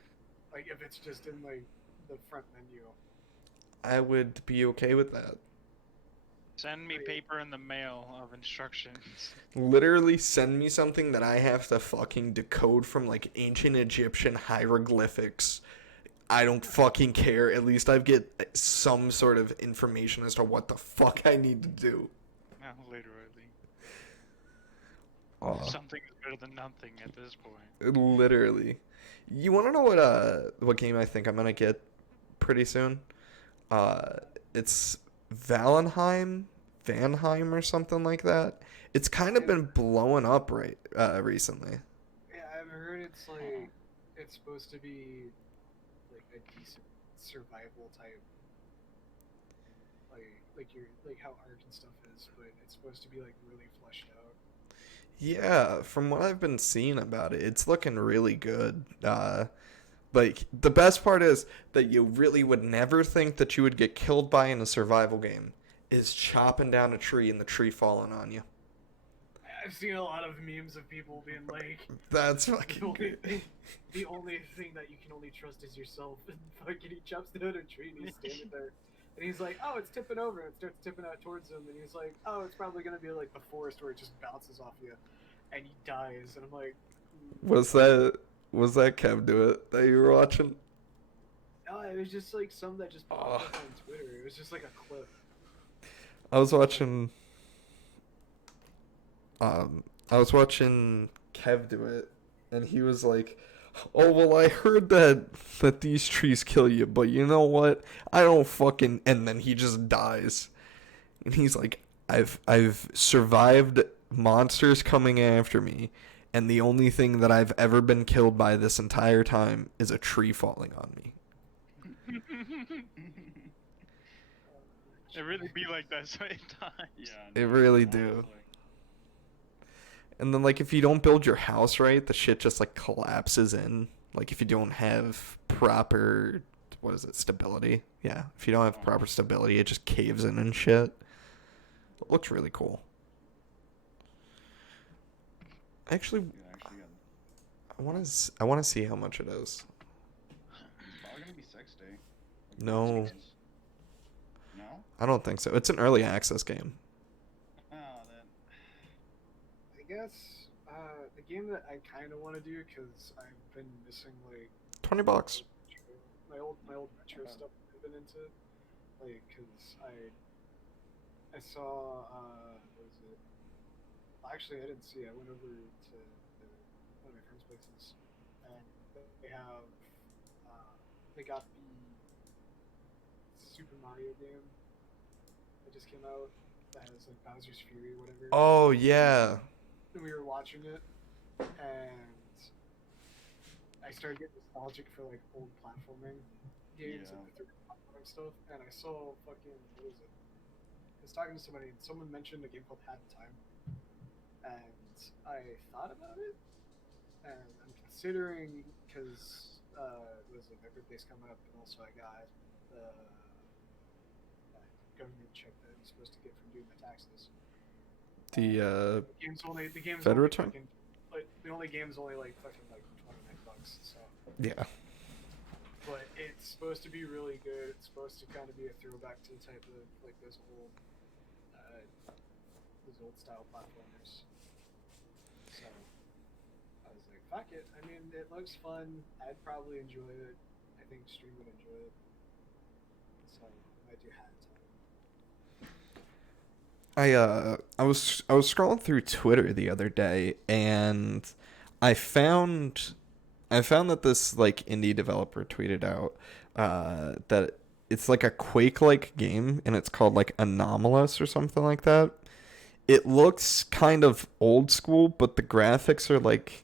like if it's just in like the front menu. I would be okay with that. Send me paper in the mail of instructions. Literally send me something that I have to fucking decode from like ancient Egyptian hieroglyphics. I don't fucking care. At least I get some sort of information as to what the fuck I need to do. No, literally. Something is better than nothing at this point. Literally. You want to know what game I think I'm gonna get pretty soon? It's Valheim or something like that. It's kind of been blowing up recently. Yeah, I've heard it's supposed to be like a decent survival type, like how art and stuff is, but it's supposed to be like really fleshed out. Yeah, from what I've been seeing about it, it's looking really good. Like, the best part is that you really would never think that you would get killed by in a survival game is chopping down a tree and the tree falling on you. I've seen a lot of memes of people being like, That's fucking good. the only thing that you can only trust is yourself. And fucking he chops down a tree and he's standing there. And he's like, oh, it's tipping over. And it starts tipping out towards him. And he's like, oh, it's probably going to be like the forest where it just bounces off you. And he dies. And I'm like... Was that Kev Do It that you were watching? No, it was just like some that just popped up on Twitter. It was just like a clip. I was watching Kev Do It, and he was like, oh, well, I heard that these trees kill you, but you know what? I don't fucking... And then he just dies. And he's like, I've survived monsters coming after me, and the only thing that I've ever been killed by this entire time is a tree falling on me. It really be like that sometimes. Yeah, It really do. And then, like, if you don't build your house right, the shit just, like, collapses in. Like, if you don't have proper, stability? Yeah, if you don't have proper stability, it just caves in and shit. It looks really cool. Actually, I want to see how much it is. It's probably gonna be 60. No, No? I don't think so. It's an early access game. Oh, then. I guess the game that I kind of want to do because I've been missing like $20. my old retro stuff I've been into, like because I saw what was it? Actually, I didn't see it. I went over to one of my friends' places, and they have they got the Super Mario game that just came out that has like Bowser's Fury or whatever. Oh yeah. And we were watching it, and I started getting nostalgic for like old platforming games and the 3D platforming stuff. And I saw fucking what was it? I was talking to somebody, and someone mentioned a game called Hat in Time, and I thought about it, and I'm considering because was it my birthday's coming up, and also I got the government check that I'm supposed to get from doing my taxes. The The game's Fed only return? fucking, like, the only game's only like fucking like $29, so. yeah. But it's supposed to be really good. It's supposed to kind of be a throwback to the type of like those old style platformers. So I was like, fuck it. I mean, it looks fun. I'd probably enjoy it. I think Stream would enjoy it. So I might do Hat in Time. I was scrolling through Twitter the other day, and I found that this like indie developer tweeted out that it's like a Quake-like game, and it's called like Anomalous or something like that. It looks kind of old school, but the graphics are like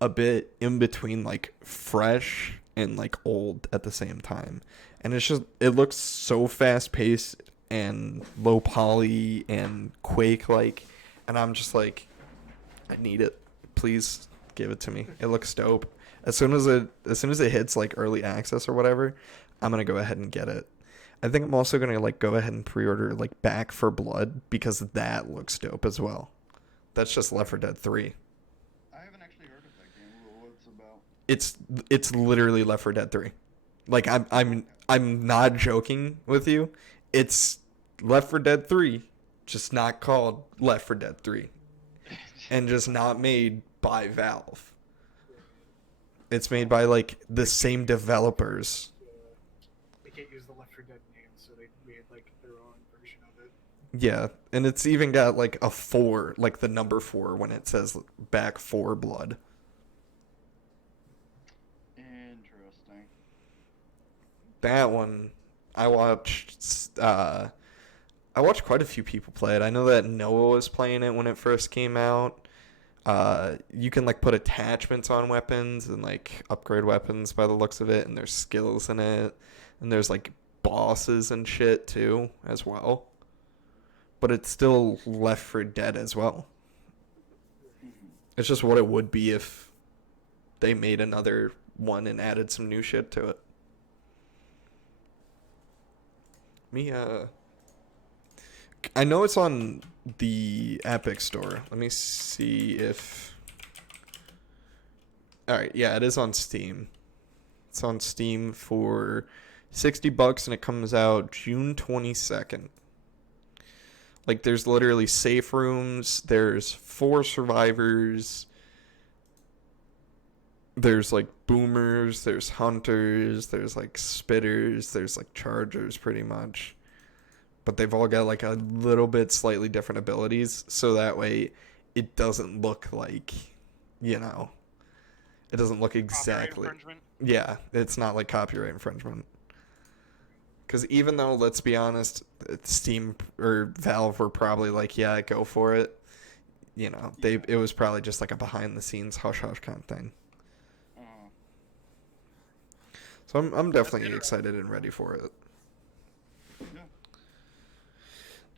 a bit in between like fresh and like old at the same time. And it looks so fast paced and low poly and Quake like, and I'm just like, I need it. Please give it to me. It looks dope. As soon as it hits like early access or whatever, I'm gonna go ahead and get it. I think I'm also gonna like go ahead and pre-order like Back for Blood because that looks dope as well. That's just Left 4 Dead 3. I haven't actually heard of that game. What's it about? It's literally Left 4 Dead 3. Like I'm not joking with you. It's Left 4 Dead 3, just not called Left 4 Dead 3, and just not made by Valve. It's made by like the same developers. They can't use the Left 4 Dead name, so they made like their own version of it. Yeah, and it's even got like a 4, like the number 4 when it says Back 4 Blood. Interesting. That one, I watched quite a few people play it. I know that Noah was playing it when it first came out. You can like put attachments on weapons and like upgrade weapons by the looks of it, and there's skills in it, and there's like bosses and shit too as well. But it's still Left 4 Dead as well. It's just what it would be if they made another one and added some new shit to it. I know it's on the Epic Store. Let me see if... Alright, yeah, it is on Steam. It's on Steam for $60 and it comes out June 22nd. Like, there's literally safe rooms, there's 4 survivors, there's like boomers, there's hunters, there's like spitters, there's like chargers pretty much. But they've all got like a little bit slightly different abilities, so that way it doesn't look like, it doesn't look exactly. Yeah, it's not like copyright infringement. Because even though, let's be honest, Steam or Valve were probably like, yeah, go for it. It was probably just like a behind the scenes hush hush kind of thing. So I'm definitely excited and ready for it. Yeah.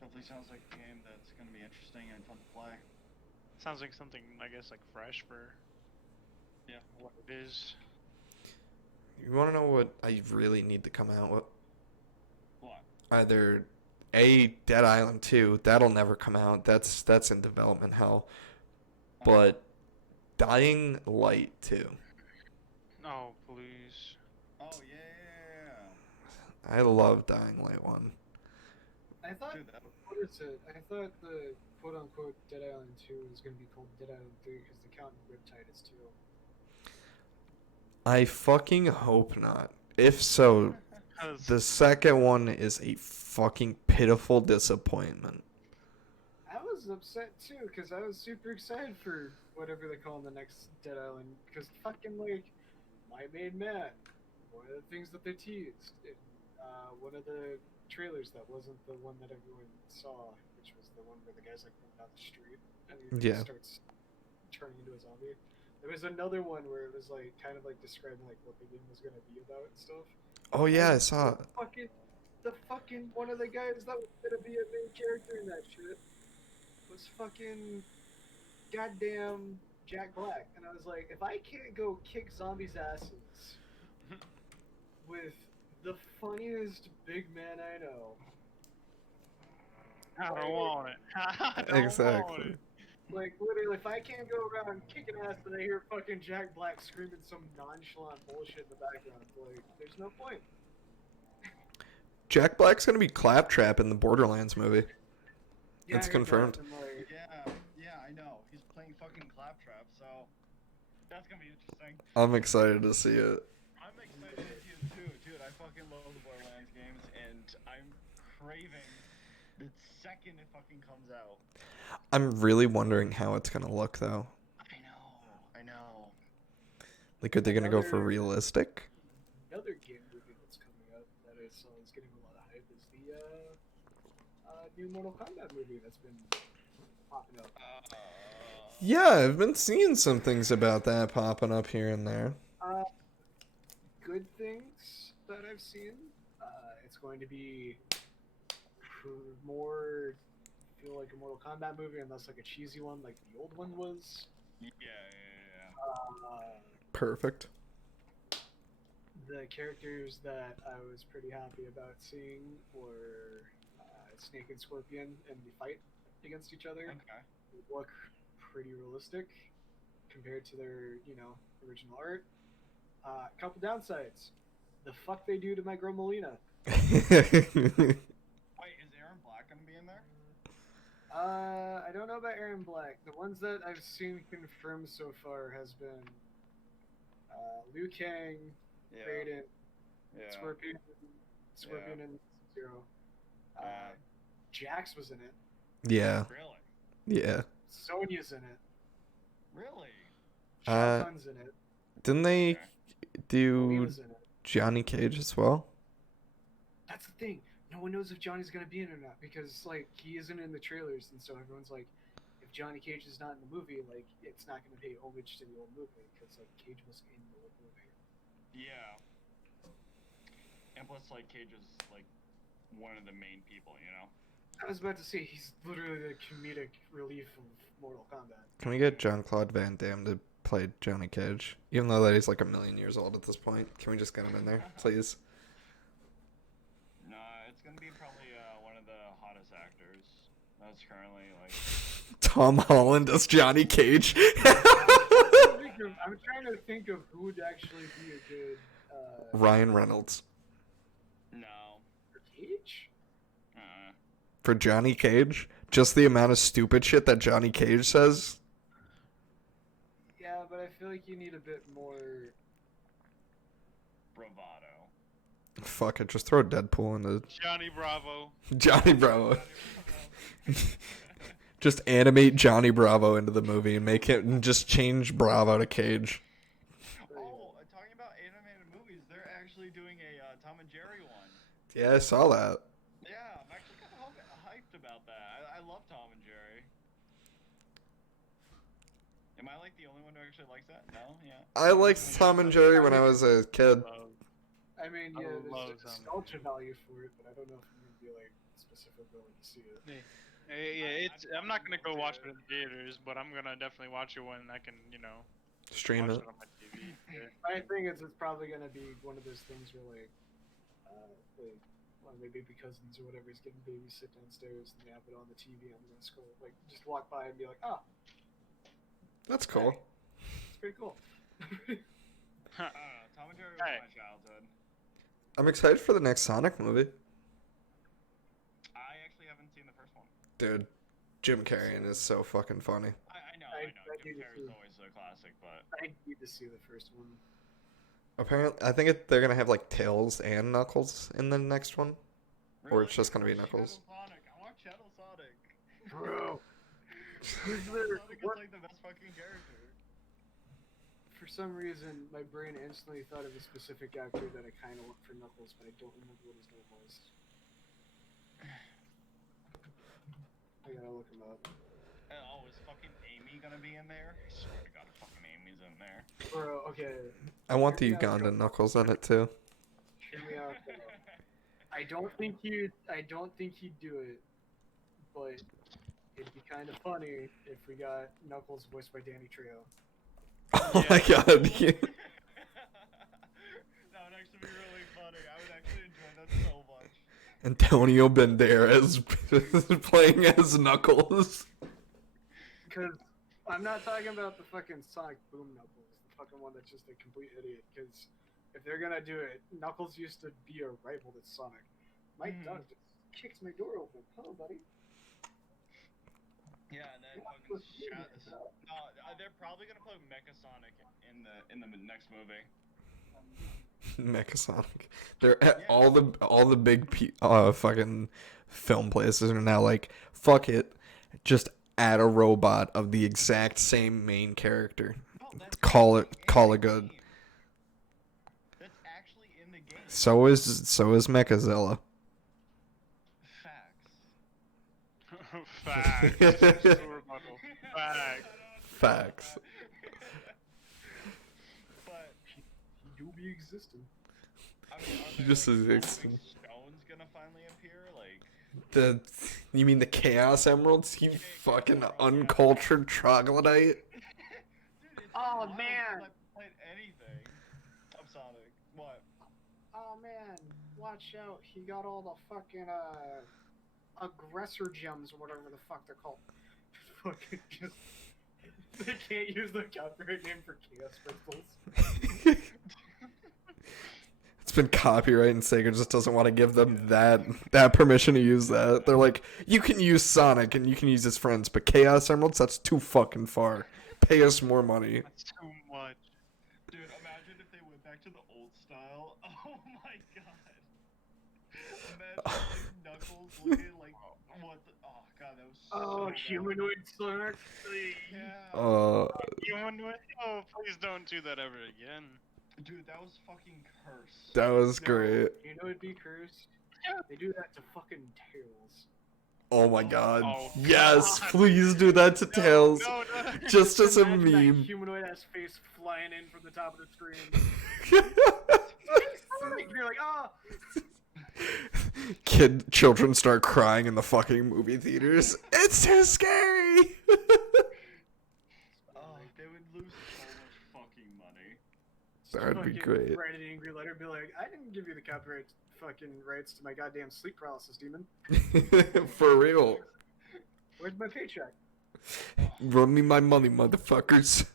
Definitely sounds like a game that's going to be interesting and fun to play. Sounds like something, I guess, like fresh for what it is. You want to know what I really need to come out with? What? Either Dead Island 2, that'll never come out. That's in development hell. But Dying Light 2. Oh, please. Oh, yeah. I love Dying Light 1. I thought, Dude, what is it? I thought the quote-unquote Dead Island 2 was going to be called Dead Island 3 because the count in Riptide is 2. I fucking hope not. If so, the second one is a fucking pitiful disappointment. I was upset too because I was super excited for whatever they call the next Dead Island because fucking like my main man, one of the things that they teased in one of the trailers that wasn't the one that everyone saw, which was the one where the guy's like going down the street and he starts turning into a zombie. There was another one where it was like kind of like describing like what the game was gonna be about and stuff. Oh yeah, I saw it. The fucking one of the guys that was gonna be a main character in that shit was fucking goddamn Jack Black, and I was like, if I can't go kick zombies' asses with the funniest big man I know, I don't want it. I don't Exactly. want it. like literally, if I can't go around kicking ass and I hear fucking Jack Black screaming some nonchalant bullshit in the background, like, there's no point. Jack Black's gonna be Claptrap in the Borderlands movie. Yeah, It's I heard confirmed. that, and, like, Yeah, I know. He's playing fucking Claptrap, so that's going to be interesting. I'm excited to see it. I'm excited to see it too, dude. I fucking love the Borderlands games, and I'm craving the second it fucking comes out. I'm really wondering how it's gonna look though. I know. Like, are they gonna go for realistic? another game movie that's coming up that I saw is getting a lot of hype is the new Mortal Kombat movie that's been popping up. Yeah, I've been seeing some things about that popping up here and there. good things that I've seen. It's going to be more feel like a Mortal Kombat movie and less like a cheesy one like the old one was. Yeah. Perfect. The characters that I was pretty happy about seeing were Snake and Scorpion in the fight against each other. Okay. They look pretty realistic compared to their, original art. Couple downsides. The fuck they do to my girl Melina. Wait, is Aaron Black gonna be in there? I don't know about Aaron Black. The ones that I've seen confirmed so far has been Liu Kang, Yeah. Raiden, Yeah. Scorpion and Zero. Jax was in it. Yeah. Really? Yeah. Sonya's in it. Really? Shao Kahn's in it. Didn't they Okay. do Melina's in it. Johnny Cage as well? That's the thing. No one knows if Johnny's gonna be in it or not because he isn't in the trailers, and so everyone's like, if Johnny Cage is not in the movie, it's not gonna pay homage to the old movie because Cage was in the old movie. Yeah. And plus, Cage is one of the main people, I was about to say he's literally the comedic relief of Mortal Kombat. Can we get Jean-Claude Van Damme to play Johnny Cage? Even though that he's like a million years old at this point. Can we just get him in there, please? No, it's gonna be probably one of the hottest actors that's currently Tom Holland as Johnny Cage. I'm trying to think of who would actually be a good Ryan Reynolds. No. for Cage. For Johnny Cage? Just the amount of stupid shit that Johnny Cage says? Yeah, but I feel like you need a bit more. Bravado. Fuck it, just throw Deadpool into Johnny Bravo. Johnny Bravo. Just animate Johnny Bravo into the movie and make him just change Bravo to Cage. Oh, talking about animated movies, they're actually doing a Tom and Jerry one. Yeah, I saw that. Yeah, I'm actually kind of hyped about that. I love Tom and Jerry. Am I the only one who actually likes that? No? Yeah. I liked Tom and Jerry when I was a kid. I mean, I yeah, love there's Tom and nostalgia value for it, but I don't know if I'm gonna be specifically willing to see it. Yeah, I'm not gonna go watch it in theaters, but I'm gonna definitely watch it when I can, Stream watch it. it on my TV. Yeah. My thing is, it's probably gonna be one of those things where one of my baby cousins or whatever is getting babysit downstairs, and they have it on the TV. I'm gonna scroll, just walk by and be like, oh, That's cool. it's pretty cool. Tom and Jerry was Hey. my childhood. I'm excited for the next Sonic movie. I actually haven't seen the first one. Dude, Jim Carrey is so fucking funny. I know. I Jim need to Carrey's see- always a classic, but I need to see the first one. Apparently, I think they're gonna have Tails and Knuckles in the next one. Or it's Really? just gonna be I want Knuckles. Shadow Sonic. I want Shadow Sonic. Bro, Sonic is the best fucking character. for some reason, my brain instantly thought of a specific actor that I kind of want for Knuckles, but I don't remember what his name was. I gotta look him up. Oh, is fucking Amy gonna be in there? I swear to God, fucking Amy's in there. Bro, okay, I want the Ugandan Knuckles in it too. hear me out. Though. I don't think he'd do it, but it'd be kind of funny if we got Knuckles voiced by Danny Trejo. Oh my god. That would actually be really funny. I would actually enjoy that so much. Antonio Banderas playing as Knuckles. Because I'm not talking about the fucking Sonic Boom Knuckles, the fucking one that's just a complete idiot. Because if they're gonna do it, Knuckles used to be a rival to Sonic. My dog just kicked my door open. Hello, buddy. Yeah, and then fucking they're probably gonna put Mecha Sonic in the next movie. Mecha Sonic. They're at all the big fucking film places are now fuck it, just add a robot of the exact same main character. Oh, that's Call it actually in the good. game. That's actually in the game. So is Mechazilla. Facts. Facts. Facts. Facts. But He do be existing. I mean, are He there, just like, existing. stones gonna finally appear? Like, You mean the Chaos Emeralds? You Yeah, fucking Chaos Emeralds, yeah. uncultured troglodyte. dude, it's Oh, been a while man. since I played anything of Sonic. What? Oh man, watch out! He got all the fucking aggressor gems or whatever the fuck they're called. Fucking just they can't use the copyright name for Chaos Crystals. It's been copyright, and Sega just doesn't want to give them that permission to use that. They're like, you can use Sonic and you can use his friends, but Chaos Emeralds, that's too fucking far. Pay us more money. That's too much. Dude, imagine if they went back to the old style. Oh my god. Imagine like Knuckles looking like what the, oh god, that was so Oh, bad. humanoid Sonic. Yeah. You wonder what? Oh, please don't do that ever again. Dude, that was fucking cursed. That was great. You know it'd be cursed. They do that to fucking Tails. Oh my god. Oh, Yes, God. please do that to Tails. No, no. Just as a Imagine that meme. humanoid ass face flying in from the top of the screen. And you're like, oh, Children start crying in the fucking movie theaters. It's too scary. Oh, they would lose so much fucking money. That'd be fucking great. Write an angry letter, and be like, I didn't give you the copyright fucking rights to my goddamn sleep paralysis demon. For real. Where's my paycheck? Run me my money, motherfuckers.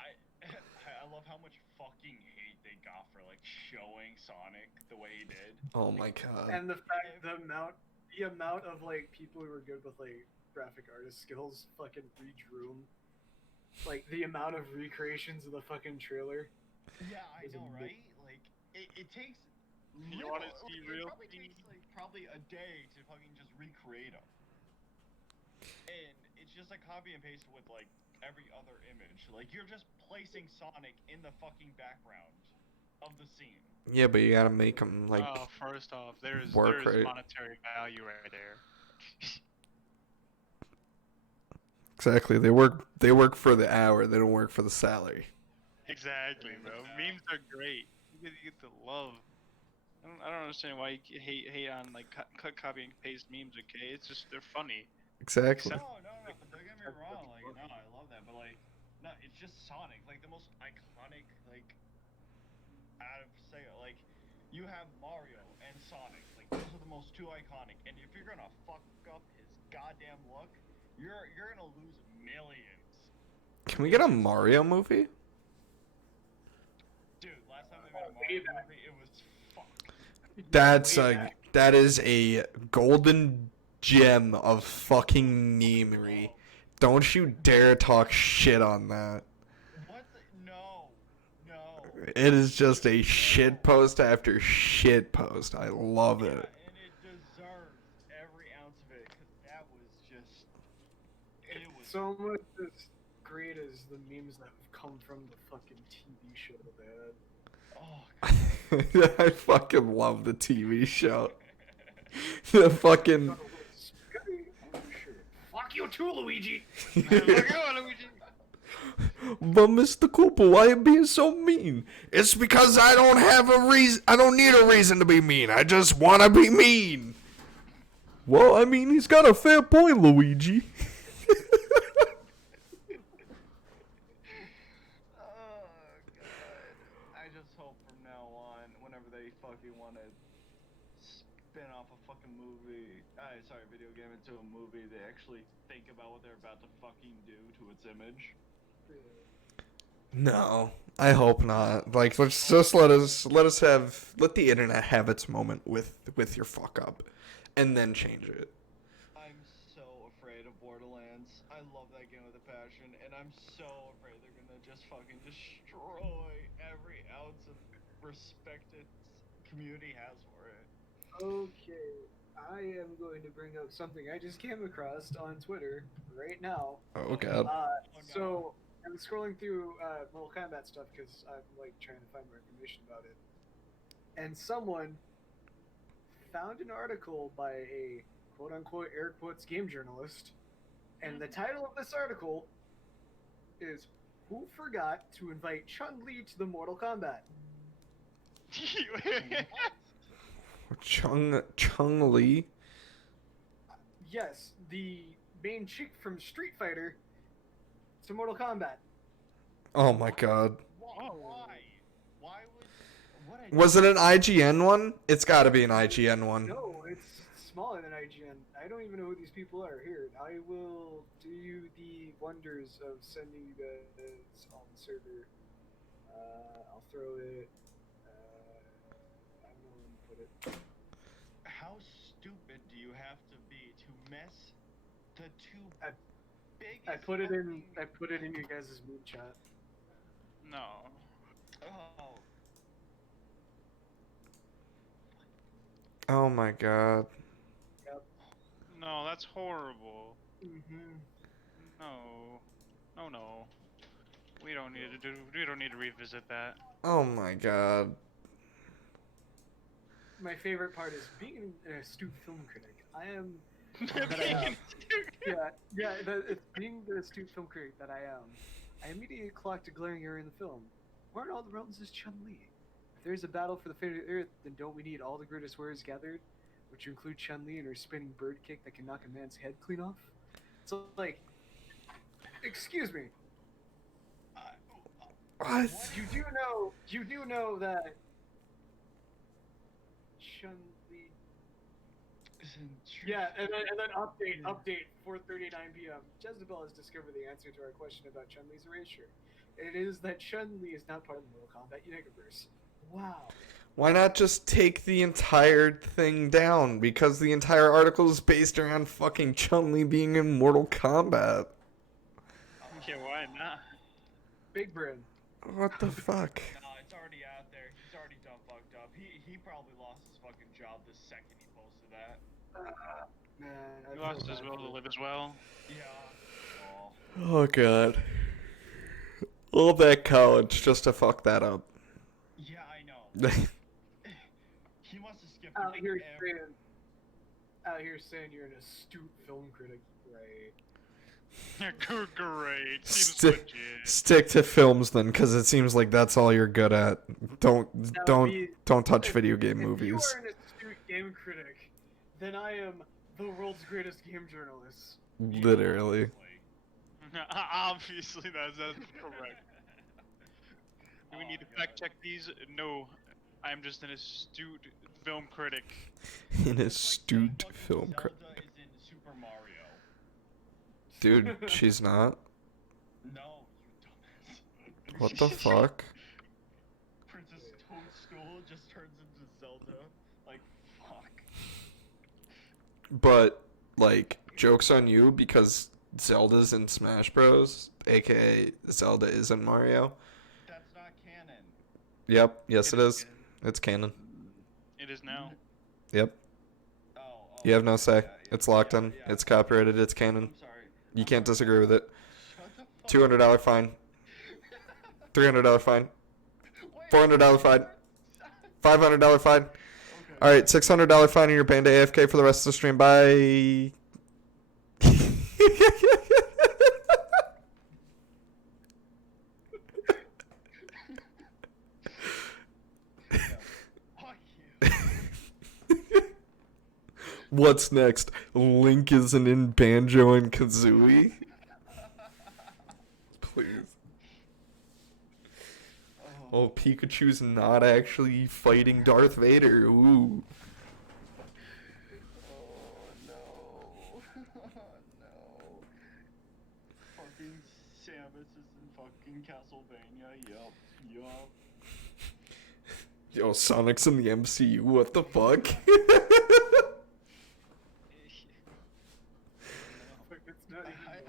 I love how much fucking hate they got for like showing Sonic the way he did. Oh my god. And the fact, the amount of like people who were good with like graphic artist skills fucking redrew 'em. Like the amount of recreations of the fucking trailer. Yeah, I Is know, a right? Like it takes. You wanna see it real probably things? takes like probably a day to fucking just recreate them. And it's just a copy and paste with like every other image. Like you're just placing Sonic in the fucking background of the scene. Yeah, but you gotta make them like. Oh, first off, there's work, right? monetary value right there. Exactly. They work for the hour. They don't work for the salary. Exactly, bro. Memes are great. You get the love. I don't understand why you hate on like cut, copy, and paste memes. Okay, it's just they're funny. Exactly. No, but don't get me wrong. Like, no, I love that, but like, no, it's just Sonic, like the most iconic, like, out of Sega. Like, you have Mario and Sonic, like those are the most two iconic. And if you're gonna fuck up his goddamn look, you're gonna lose millions. Can we get a Mario movie? Dude, last time they made a Mario movie, it was fucked. That is a golden gem of fucking memery. Don't you dare talk shit on that. What the? No. It is just a shit post after shit post. I love Yeah, it. and it deserves every ounce of it, because that was just. It was. So much as great as the memes that have come from the fucking TV show that they had. Oh, I fucking love the TV show. The fucking. Fuck you too, Luigi! But Mr. Cooper, why are you being so mean? It's because I don't have a reason. I don't need a reason to be mean. I just want to be mean. Well, I mean, he's got a fair point, Luigi. oh god. I just hope from now on, whenever they fucking want to spin off a fucking movie, video game into a movie, they actually think about what they're about to fucking do to its image. No, I hope not. Like, let's just let the internet have its moment with your fuck up, and then change it. I'm so afraid of Borderlands. I love that game with a passion, and I'm so afraid they're gonna just fucking destroy every ounce of respect its community has for it. Okay, I am going to bring up something I just came across on Twitter right now. Oh god. So I'm scrolling through Mortal Kombat stuff because I'm like trying to find more information about it, and someone found an article by a quote-unquote air quotes game journalist, and the title of this article is "Who Forgot to Invite Chun-Li to the Mortal Kombat?" Chung Li. Yes, the main chick from Street Fighter to Mortal Kombat. Oh my god. Why? Why would? What? Was it an IGN one? It's got to be an IGN one. No, it's smaller than IGN. I don't even know who these people are. Here, I will do you the wonders of sending you guys on the server. I'll throw it. I don't know where to put it. How stupid do you have to be to mess the two biggest? I put it in your guys' mood chat. No. Oh. Oh my god. No, that's horrible. Mm-hmm. No. We don't need to revisit that. Oh my god. My favorite part is being an astute film critic. I am. Being the astute film critic that I am, I immediately clocked a glaring error in the film. Where in all the realms is Chun-Li? If there's a battle for the fate of the Earth, then don't we need all the greatest warriors gathered, which include Chun-Li and her spinning bird kick that can knock a man's head clean off? So, like, excuse me. What? You do know that Chun-Li. Yeah, and then update 4:39 p.m. Jezebel has discovered the answer to our question about Chun-Li's erasure. It is that Chun-Li is not part of the Mortal Kombat Universe. Wow. Why not just take the entire thing down? Because the entire article is based around fucking Chun-Li being in Mortal Kombat. Yeah, why not? Big brain. What the fuck? No, it's already out there. He's already done fucked up. He probably lost his fucking job the second he posted that. Man, He lost his will to live as well. Yeah. Oh god. All that college just to fuck that up. Yeah, I know. He must have skipped Out here every... saying you're an astute film critic, right? Great. Seems legit. Stick to films then, because it seems like that's all you're good at. Don't touch video game movies. If you are an astute game critic, then I am the world's greatest game journalist. Literally. Obviously, that's correct. Do we need to fact check these? No, I'm just an astute film critic. An astute film critic. Zelda is in Super Mario. Dude, she's not. No, you dumbass. What the fuck? Princess Toadstool just turns into Zelda. Like, fuck. But, like, joke's on you because Zelda's in Smash Bros, aka Zelda is in Mario. That's not canon. Yep, yes it is. canon. It's canon. It is now. Yep. Oh, You have no say. yeah, It's locked in. yeah. It's copyrighted. It's canon. I'm sorry. You can't disagree with it. Shut the fuck $200 fine. $300 fine. $400 fine. $500 fine. All right, $600 fine, and you're banned AFK for the rest of the stream. Bye. Fuck you. What's next? Link isn't in Banjo and Kazooie? Please. Oh, Pikachu's not actually fighting Darth Vader. Ooh. Oh no. No. Fucking Samus is in fucking Castlevania. Yup. Yo, Sonic's in the MCU. What the fuck? I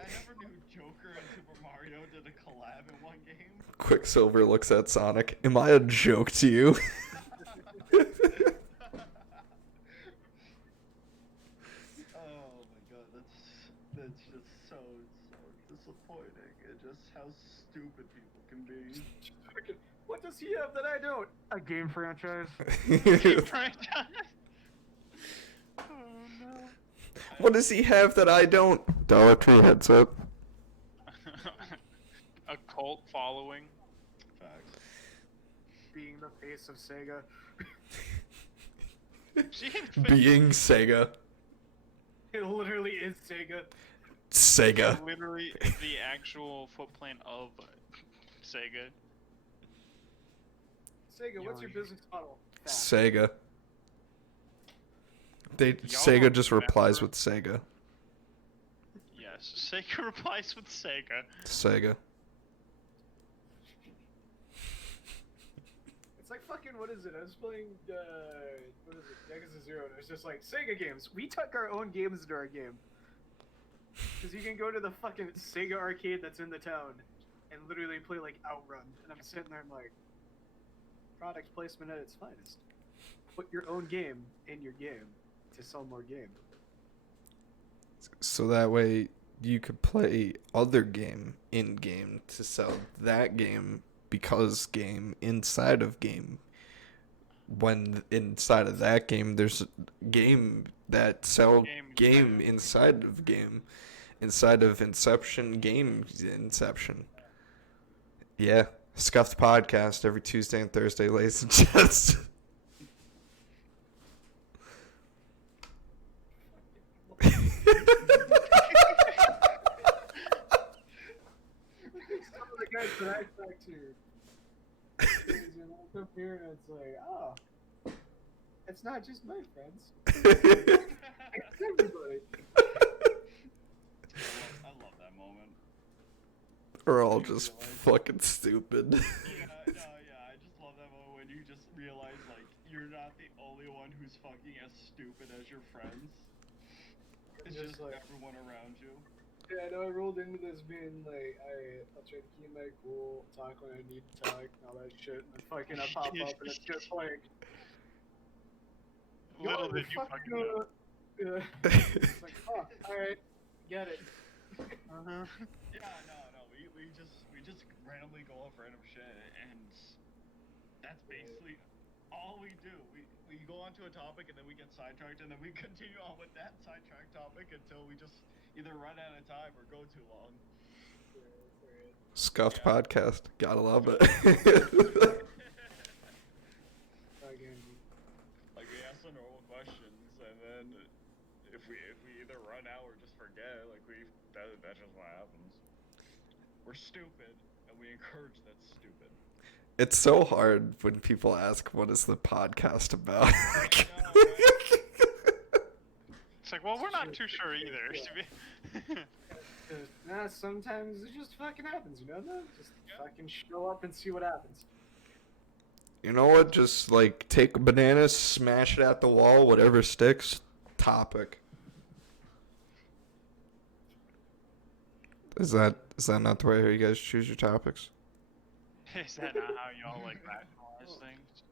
never knew Joker and Super Mario did a collab in one game. Quicksilver looks at Sonic. Am I a joke to you? Oh my god, that's just so disappointing. It's just how stupid people can be. What does he have that I don't? A game franchise. Game franchise. Oh no. What does he have that I don't? Dollar Tree headset. A cult following. Facts. Being being the face of Sega. Being Sega. It literally is Sega. Sega. Literally the actual footplane of Sega. Sega, what's your business model? Fat. Sega. Sega don't just remember? replies with Sega. Yes, Sega replies with Sega. Sega. It's like fucking, what is it? I was playing, what is it? Yakuza 0, and it's just like, Sega games. We took our own games into our game. Because you can go to the fucking Sega arcade that's in the town and literally play like Outrun. And I'm sitting there and like, product placement at its finest. Put your own game in your game to sell more game. So that way you could play other game in game to sell that game because game inside of game. When inside of that game there's a game that sell game inside of game. Inside of Inception, game Inception. Yeah. Scuffed Podcast every Tuesday and Thursday, ladies and gents. Some of the guys that I talk to, I look up here and it's like, oh, it's not just my friends. It's everybody. I love that moment. We're all just fucking stupid. Yeah, I just love that moment when you just realize, like, you're not the only one who's fucking as stupid as your friends. It's just like everyone around you. Yeah, I know I rolled into this being like, I'll try to keep my cool, talk when I need to talk, and all that shit, and then fucking I pop up and it's just like, Little did you fucking know. Yeah. It's like, oh, alright, get it. Uh-huh. Yeah, no, we just randomly go off random shit, and that's basically all we do. We go onto a topic and then we get sidetracked, and then we continue on with that sidetracked topic until we just either run out of time or go too long. Scuffed Podcast. Gotta love it. Like, we ask the normal questions, and then if we either run out or just forget, like, that's just what happens. We're stupid, and we encourage that stupid. It's so hard when people ask, what is the podcast about? It's like, well, we're not too sure either. Nah, sometimes it just fucking happens, you know that? Just fucking show up and see what happens. You know what? Just, like, take a banana, smash it at the wall, whatever sticks, topic. Is that not the way you guys choose your topics? Is that not how y'all like rationalize things?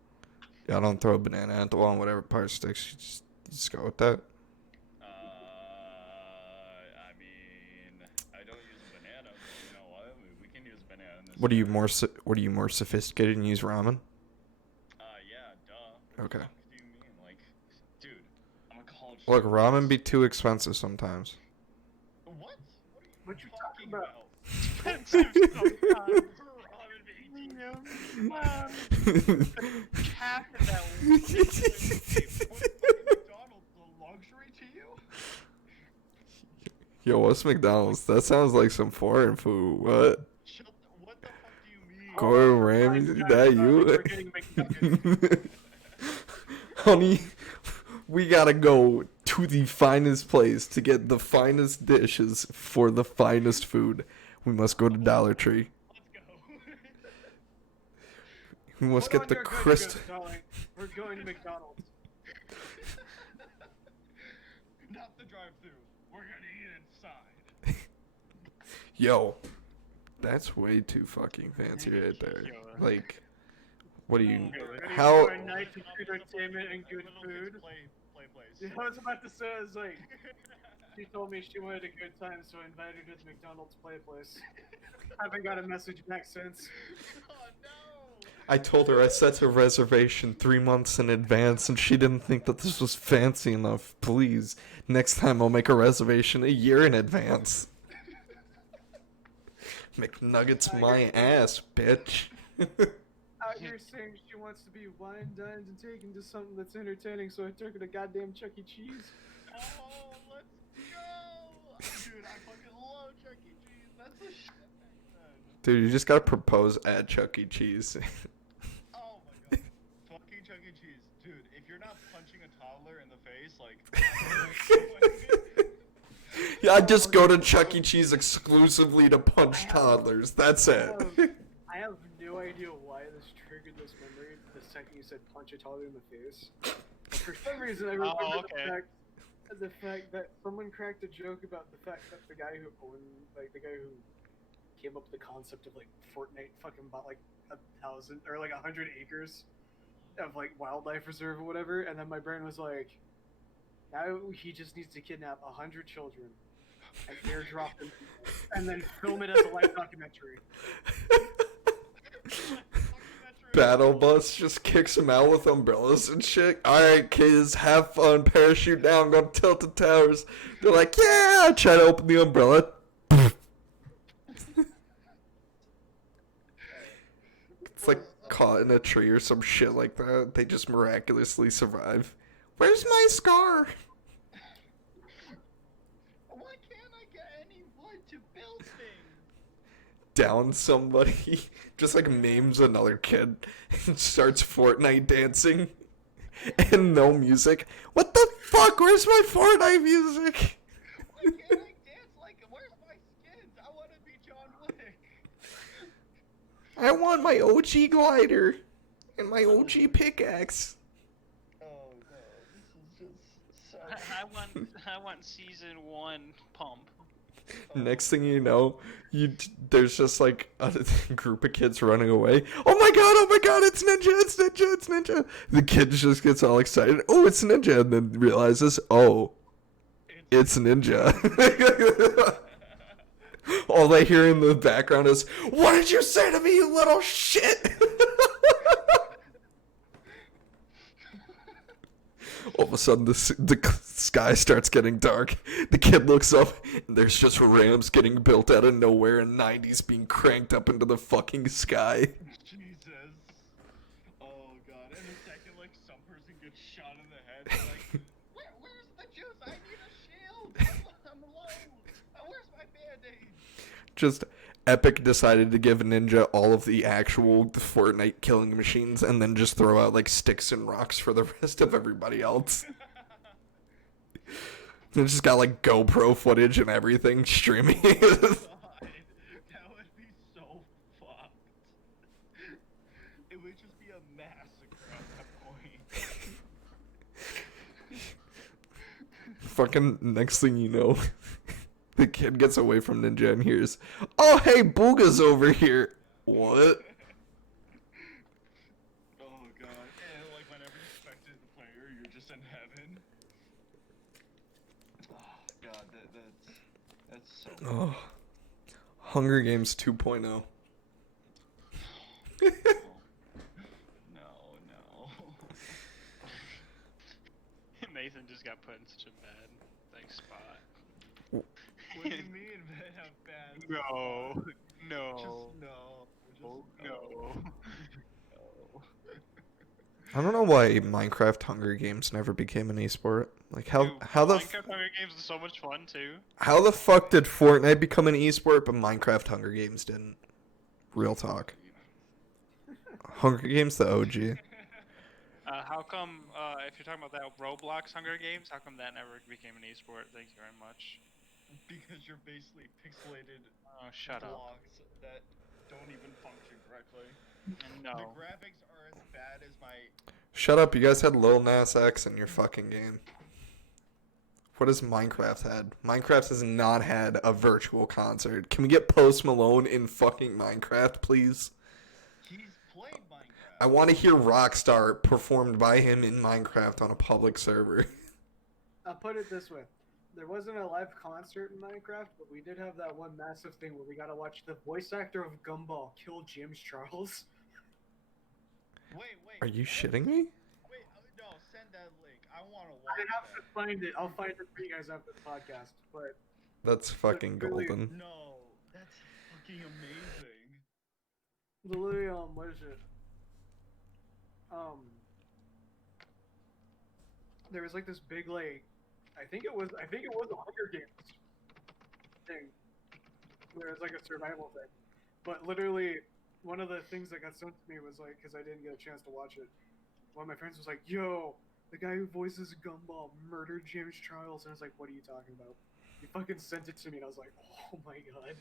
Y'all don't throw a banana at the wall and whatever part sticks, you just go with that? I mean, I don't use a banana, but you know what? We can use a banana in this. What are you more sophisticated and use ramen? Yeah, duh. Okay. What do you mean? Like, dude, I'm a college Look, student. ramen be too expensive sometimes. What? What you talking about? Expensive sometimes. Ramen being Half of that McDonald's a luxury to you? Yo, what's McDonald's? That sounds like some foreign food. What? What the fuck do you mean? Gordon Ramsay, is that We're getting McNuggets. you? Honey, we gotta go to the finest place to get the finest dishes for the finest food. We must go to Dollar Tree. Let's go. We must Hold get on, the you're good, crystal. darling. We're going to McDonald's. Not the drive-thru. We're gonna eat inside. Yo, that's way too fucking fancy right there. Like, what do you? Ready How? for a night of entertainment and good food? Play place. Yeah, I was about to say, I was like, she told me she wanted a good time, so I invited her to the McDonald's play place. Haven't got a message back since. Oh no! I told her I set a reservation 3 months in advance, and she didn't think that this was fancy enough. Please, next time I'll make a reservation a year in advance. McNuggets my ass, bitch. out here saying she wants to be wine dined and taken to something that's entertaining, so I took her to goddamn Chuck E. Cheese. Oh, let's go! Dude, I fucking love Chuck E. Cheese. That's the shit back then. Dude, you just gotta propose at Chuck E. Cheese. Oh my god. Fucking Chuck E. Cheese. Dude, if you're not punching a toddler in the face, like... Yeah, I just go to Chuck E. Cheese exclusively to punch toddlers. That's it. I have no idea why this triggered this memory the second you said punch a toddler in the face. But for some reason, I remember the fact that someone cracked a joke about the fact that the guy who came up with the concept of like Fortnite fucking bought like 1,000 or like 100 acres of like wildlife reserve or whatever, and then my brain was like, now he just needs to kidnap 100 children and airdrop them and then film it as a live documentary. Battle Bus just kicks him out with umbrellas and shit. Alright, kids, have fun. Parachute down, go to Tilted Towers. They're like, yeah, try to open the umbrella. It's like caught in a tree or some shit like that. They just miraculously survive. Where's my scar? Why can't I get any wood to build things? Down somebody, just like maims another kid and starts Fortnite dancing and no music. What the fuck? Where's my Fortnite music? Why can't I dance like where's my skins? I want to be John Wick. I want my OG glider and my OG pickaxe. Oh no, this is just so... I want season 1 pump. Next thing you know, there's just like a group of kids running away. Oh my god, it's Ninja. The kid just gets all excited. Oh, it's Ninja, and then realizes, oh, it's Ninja. All they hear in the background is, what did you say to me, you little shit? All of a sudden, the sky starts getting dark. The kid looks up, and there's just rams getting built out of nowhere and 90s being cranked up into the fucking sky. Jesus. Oh god. And the second, like, some person gets shot in the head, they're like, where's the juice? I need a shield. I'm low. Where's my band-aid? Just Epic decided to give Ninja all of the actual Fortnite killing machines and then just throw out like sticks and rocks for the rest of everybody else. They just got like GoPro footage and everything streaming. God, that would be so fucked. It would just be a massacre at that point. Fucking next thing you know, the kid gets away from Ninja and hears, oh hey, Booga's over here. What? Oh god. And like whenever you expected the player, you're just in heaven. Oh god, that's so Oh. Hunger Games 2.0. no. Nathan just got put in such a bad spot. What do you mean bad? No. Just no. No. I don't know why Minecraft Hunger Games never became an esport. Like how the Minecraft Hunger Games is so much fun too. how the fuck did Fortnite become an esport but Minecraft Hunger Games didn't? Real talk. Hunger Games the OG. How come, if you're talking about that Roblox Hunger Games, how come that never became an esport? Thank you very much. Because you're basically pixelated Oh, shut up. blocks that don't even function correctly. No. The graphics are as bad as my... Shut up, you guys had Lil Nas X in your fucking game. What has Minecraft had? Minecraft has not had a virtual concert. Can we get Post Malone in fucking Minecraft, please? He's played Minecraft. I want to hear Rockstar performed by him in Minecraft on a public server. I'll put it this way. There wasn't a live concert in Minecraft, but we did have that one massive thing where we got to watch the voice actor of Gumball kill James Charles. Wait. Are you what? shitting me? Wait, no, send that link. I want to watch I have that. to find it. I'll find it for you guys after the podcast. But That's fucking Really? golden. No, that's fucking amazing. literally, what is it? there was like this big like I think it was a Hunger Games thing where it's like a survival thing. But literally, one of the things that got sent to me was like, because I didn't get a chance to watch it. One of my friends was like, "Yo, the guy who voices Gumball murdered James Charles," and I was like, "What are you talking about?" He fucking sent it to me, and I was like, "Oh my god."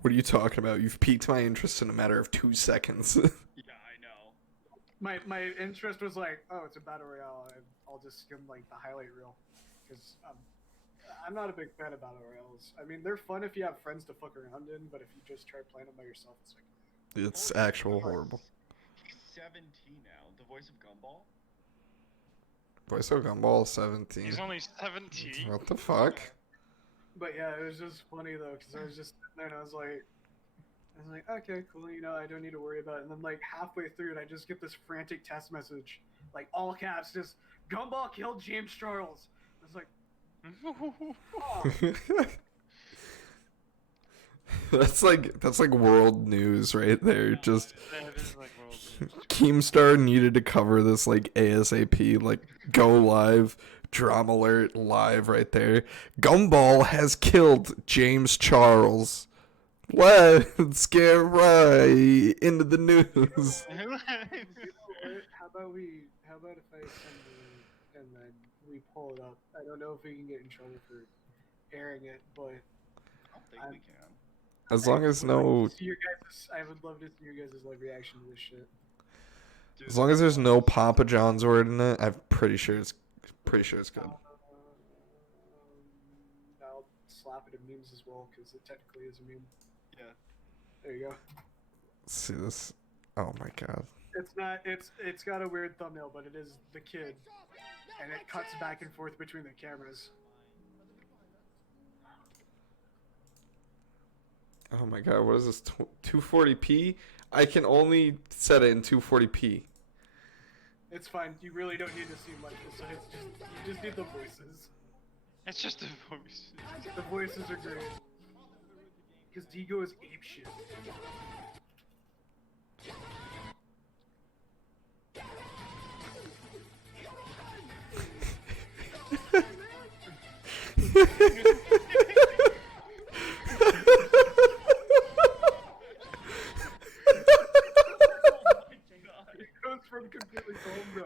What are you talking about? You've piqued my interest in a matter of 2 seconds. Yeah, I know. My interest was like, "Oh, it's a battle royale. I'll just skim like the highlight reel," because I'm not a big fan of battle royales. I mean, they're fun if you have friends to fuck around in, but if you just try playing them by yourself, it's like. It's actual horrible. He's 17 now. The voice of Gumball. Voice of Gumball 17. He's only 17. What the fuck? But yeah, it was just funny though, because I was just sitting there and I was like, okay, cool, you know, I don't need to worry about it. And then like halfway through it, I just get this frantic text message, like all caps, just Gumball killed James Charles. I was like, oh. That's like world news right there. Just That is like world news. Keemstar needed to cover this like ASAP, like go live, drama alert live right there. Gumball has killed James Charles. Let's get right into the news. You know what? How about if I send it and then we pull it up? I don't know if we can get in trouble for airing it, but I don't think we can. As long as no, I would love to see your guys' like reaction to this shit. Dude, as long as there's no Papa John's word in it, I'm pretty sure it's good. I'll slap it in memes as well because it technically is a meme. Yeah. There you go. Let's see this. Oh my god. It's not. It's got a weird thumbnail, but it is the kid, and it cuts back and forth between the cameras. Oh my god, what is this? 240p? I can only set it in 240p. It's fine. You really don't need to see much. So it's just you just need the voices. It's just a voice. The voices are great. Because Digo is apeshit. It goes from completely calm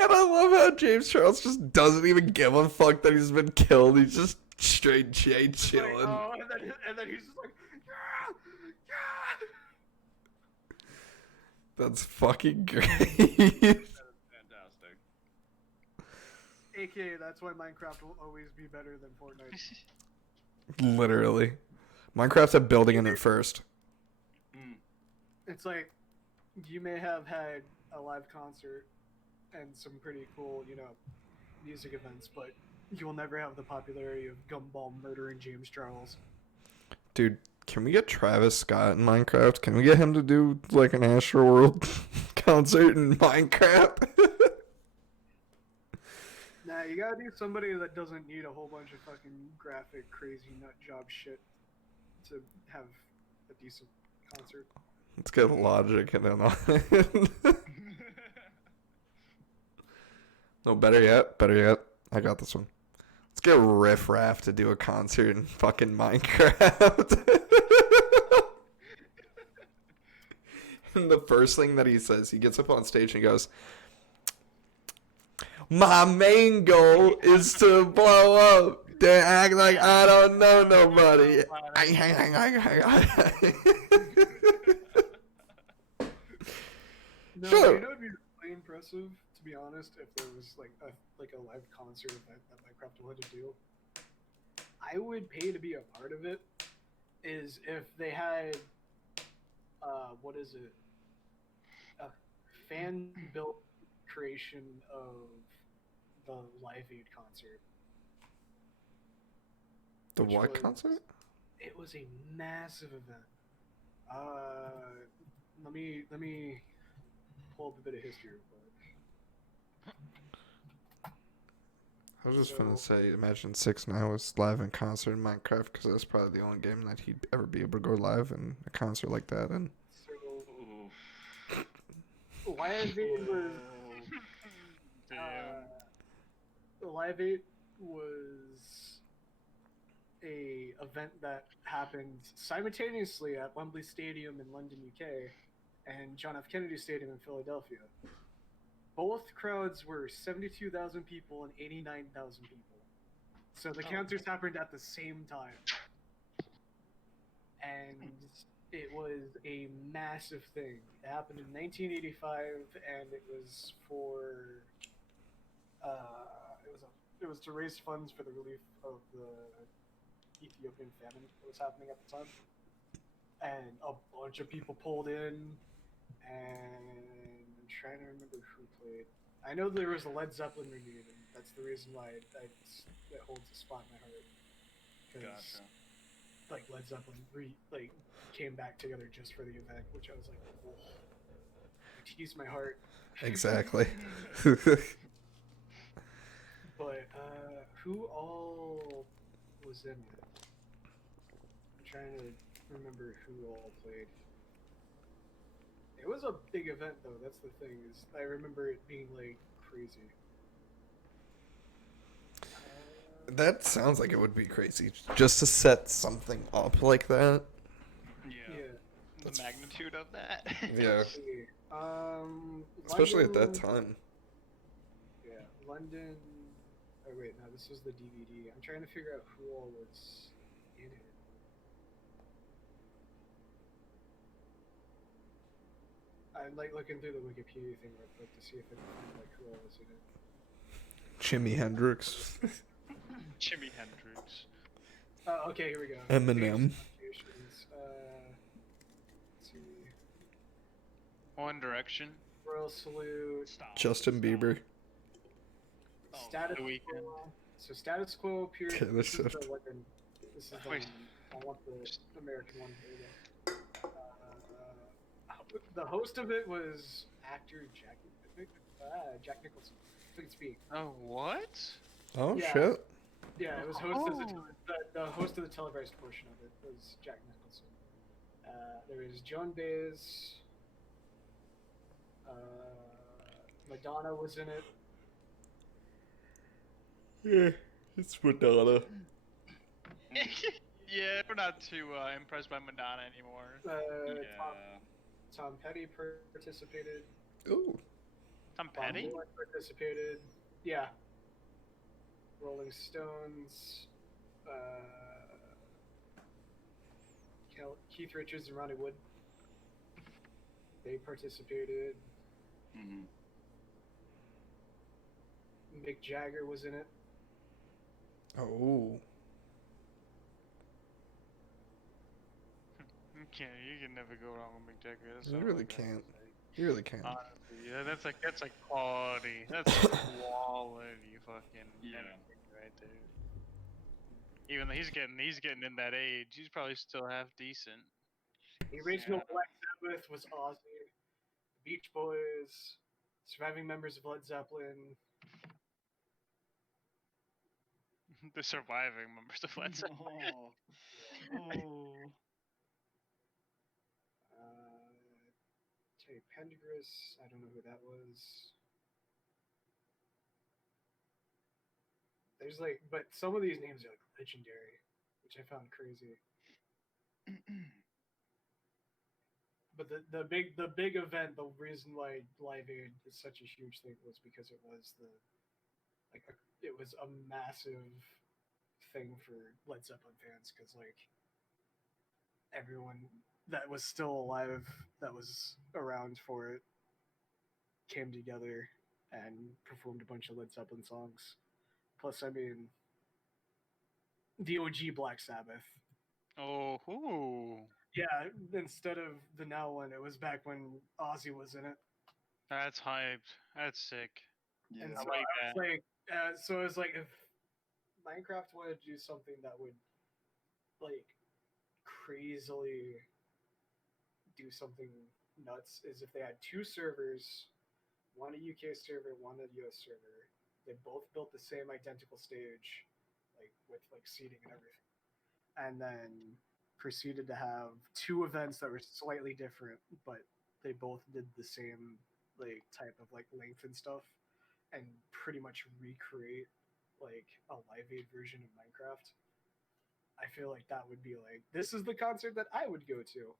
And I love how James Charles just doesn't even give a fuck that he's been killed. He's just straight chilling. oh, and then he's just like, yeah, yeah. That's fucking great. That is fantastic. AKA, that's why Minecraft will always be better than Fortnite. Literally. Minecraft's a building in it first. It's like, you may have had a live concert and some pretty cool, you know, music events, but you will never have the popularity of Gumball murdering James Charles. Dude, can we get Travis Scott in Minecraft? Can we get him to do like an Astroworld concert in Minecraft? Nah, you gotta do somebody that doesn't need a whole bunch of fucking graphic, crazy nut job shit to have a decent concert. Let's get Logic and then on it. No, better yet. I got this one. Let's get Riff Raff to do a concert in fucking Minecraft. And the first thing that he says, he gets up on stage and he goes, "My main goal is to blow up. They act like I don't know nobody." No, Sure. you know it'd be really impressive, to be honest, if there was like a live concert event that Minecraft wanted to do. I would pay to be a part of it. Is if they had, what is it? A fan built creation of the Live Aid concert. The Which what was- concert? It was a massive event. Let me pull up a bit of history real quick. I was just gonna So- say, imagine 6ix9ine was live in concert in Minecraft, because that's probably the only game that he'd ever be able to go live in a concert like that. And So Ooh. Live Aid was Damn. Live Aid was a event that happened simultaneously at Wembley Stadium in London, UK, and John F. Kennedy Stadium in Philadelphia. Both crowds were 72,000 people and 89,000 people. So the concerts happened at the same time. And it was a massive thing. It happened in 1985, and it was for it was to raise funds for the relief of the Ethiopian famine that was happening at the time. And a bunch of people pulled in, and I'm trying to remember who played. I know there was a Led Zeppelin reunion, and that's the reason why it holds a spot in my heart. Gotcha. Like Led Zeppelin came back together just for the event, which I was like, oh, it teased my heart. exactly. But who all was in it? I'm trying to remember who all played. It was a big event, though. That's the thing. Is I remember it being like crazy. That sounds like it would be crazy, just to set something up like that. Yeah. The magnitude of that. Yeah, Let's see. especially at that London- time. Yeah, London. Oh wait, no, this was the DVD. I'm trying to figure out who all was in it. I'm like looking through the Wikipedia thing real quick to see if I can find like who all was in it. Jimi Hendrix, Jimi Hendrix. Okay, here we go. Eminem. Famous let's see. One Direction. Royal Salute. Stop. Justin Stop. Bieber. Oh, Status The Quo. Weeknd. So Status Quo appeared. Taylor This is the Swift. London. This is the Wait. one. I want the American one. Here we go. The host of it was actor Jack Nicholson. I think it's me. Oh, what? Oh Yeah. shit. Yeah, it was host as Oh. the host of the televised portion of it was Jack Nicholson. There was Joan Baez. Madonna was in it. Yeah, it's Madonna. Yeah, we're not too impressed by Madonna anymore. Yeah. Tom Petty participated. Ooh. Tom Bob Petty? Dylan participated. Yeah. Rolling Stones. Keith Richards and Ronnie Wood. They participated. Mhm. Mick Jagger was in it. Oh. You can never go wrong with Mick Jagger. That's You all really I gotta can't. say. You really can. Honestly, yeah, that's like quality. That's quality fucking Yeah. everything right there. Even though he's getting in that age, he's probably still half decent. The original Yeah. Black Sabbath was Ozzy. The Beach Boys. Surviving members of Led Zeppelin. The surviving members of Led Zeppelin. Oh. Oh. Terry Pendergrass. I don't know who that was. There's like, but some of these names are like legendary, which I found crazy. But the big event, the reason why Live Aid is such a huge thing was because it was it was a massive thing for Led Zeppelin fans, because like everyone that was still alive that was around for it came together and performed a bunch of Led Zeppelin songs. Plus, I mean, the OG Black Sabbath. Oh, ooh. Yeah, instead of the now one, it was back when Ozzy was in it. That's hyped. That's sick. Yeah. And I so like I that. was like, so it was like, if Minecraft wanted to do something that would like crazily do something nuts, is if they had two servers, one a UK server, one a US server. They both built the same identical stage, like with like seating and everything, and then proceeded to have two events that were slightly different, but they both did the same like type of like length and stuff, and pretty much recreate like a Live Aid version of Minecraft. I feel like that would be like, this is the concert that I would go to.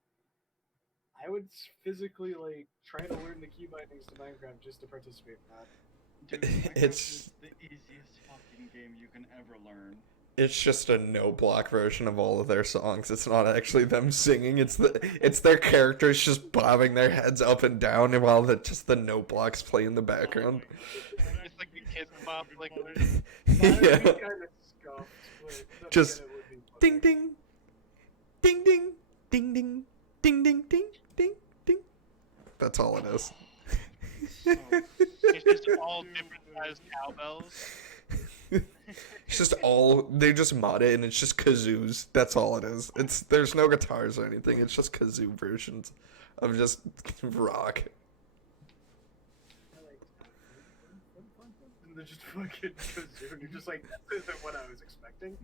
I would physically like try to learn the key bindings to Minecraft just to participate in that. Dude, Minecraft is the easiest fucking game you can ever learn. It's just a no block version of all of their songs. It's not actually them singing. It's their characters just bobbing their heads up and down while the no blocks play in the background. It's like the kids pop, like. Yeah. Kind of scuffed, but Just again, it would be ding ding, ding ding, ding ding, ding ding ding ding ding. That's all it is. It's just all different sized cowbells. It's just all they just mod it and it's just kazoos. That's all it is. There's no guitars or anything. It's just kazoo versions of just rock. And they're just fucking kazoo, and you're just like, that isn't what I was expecting.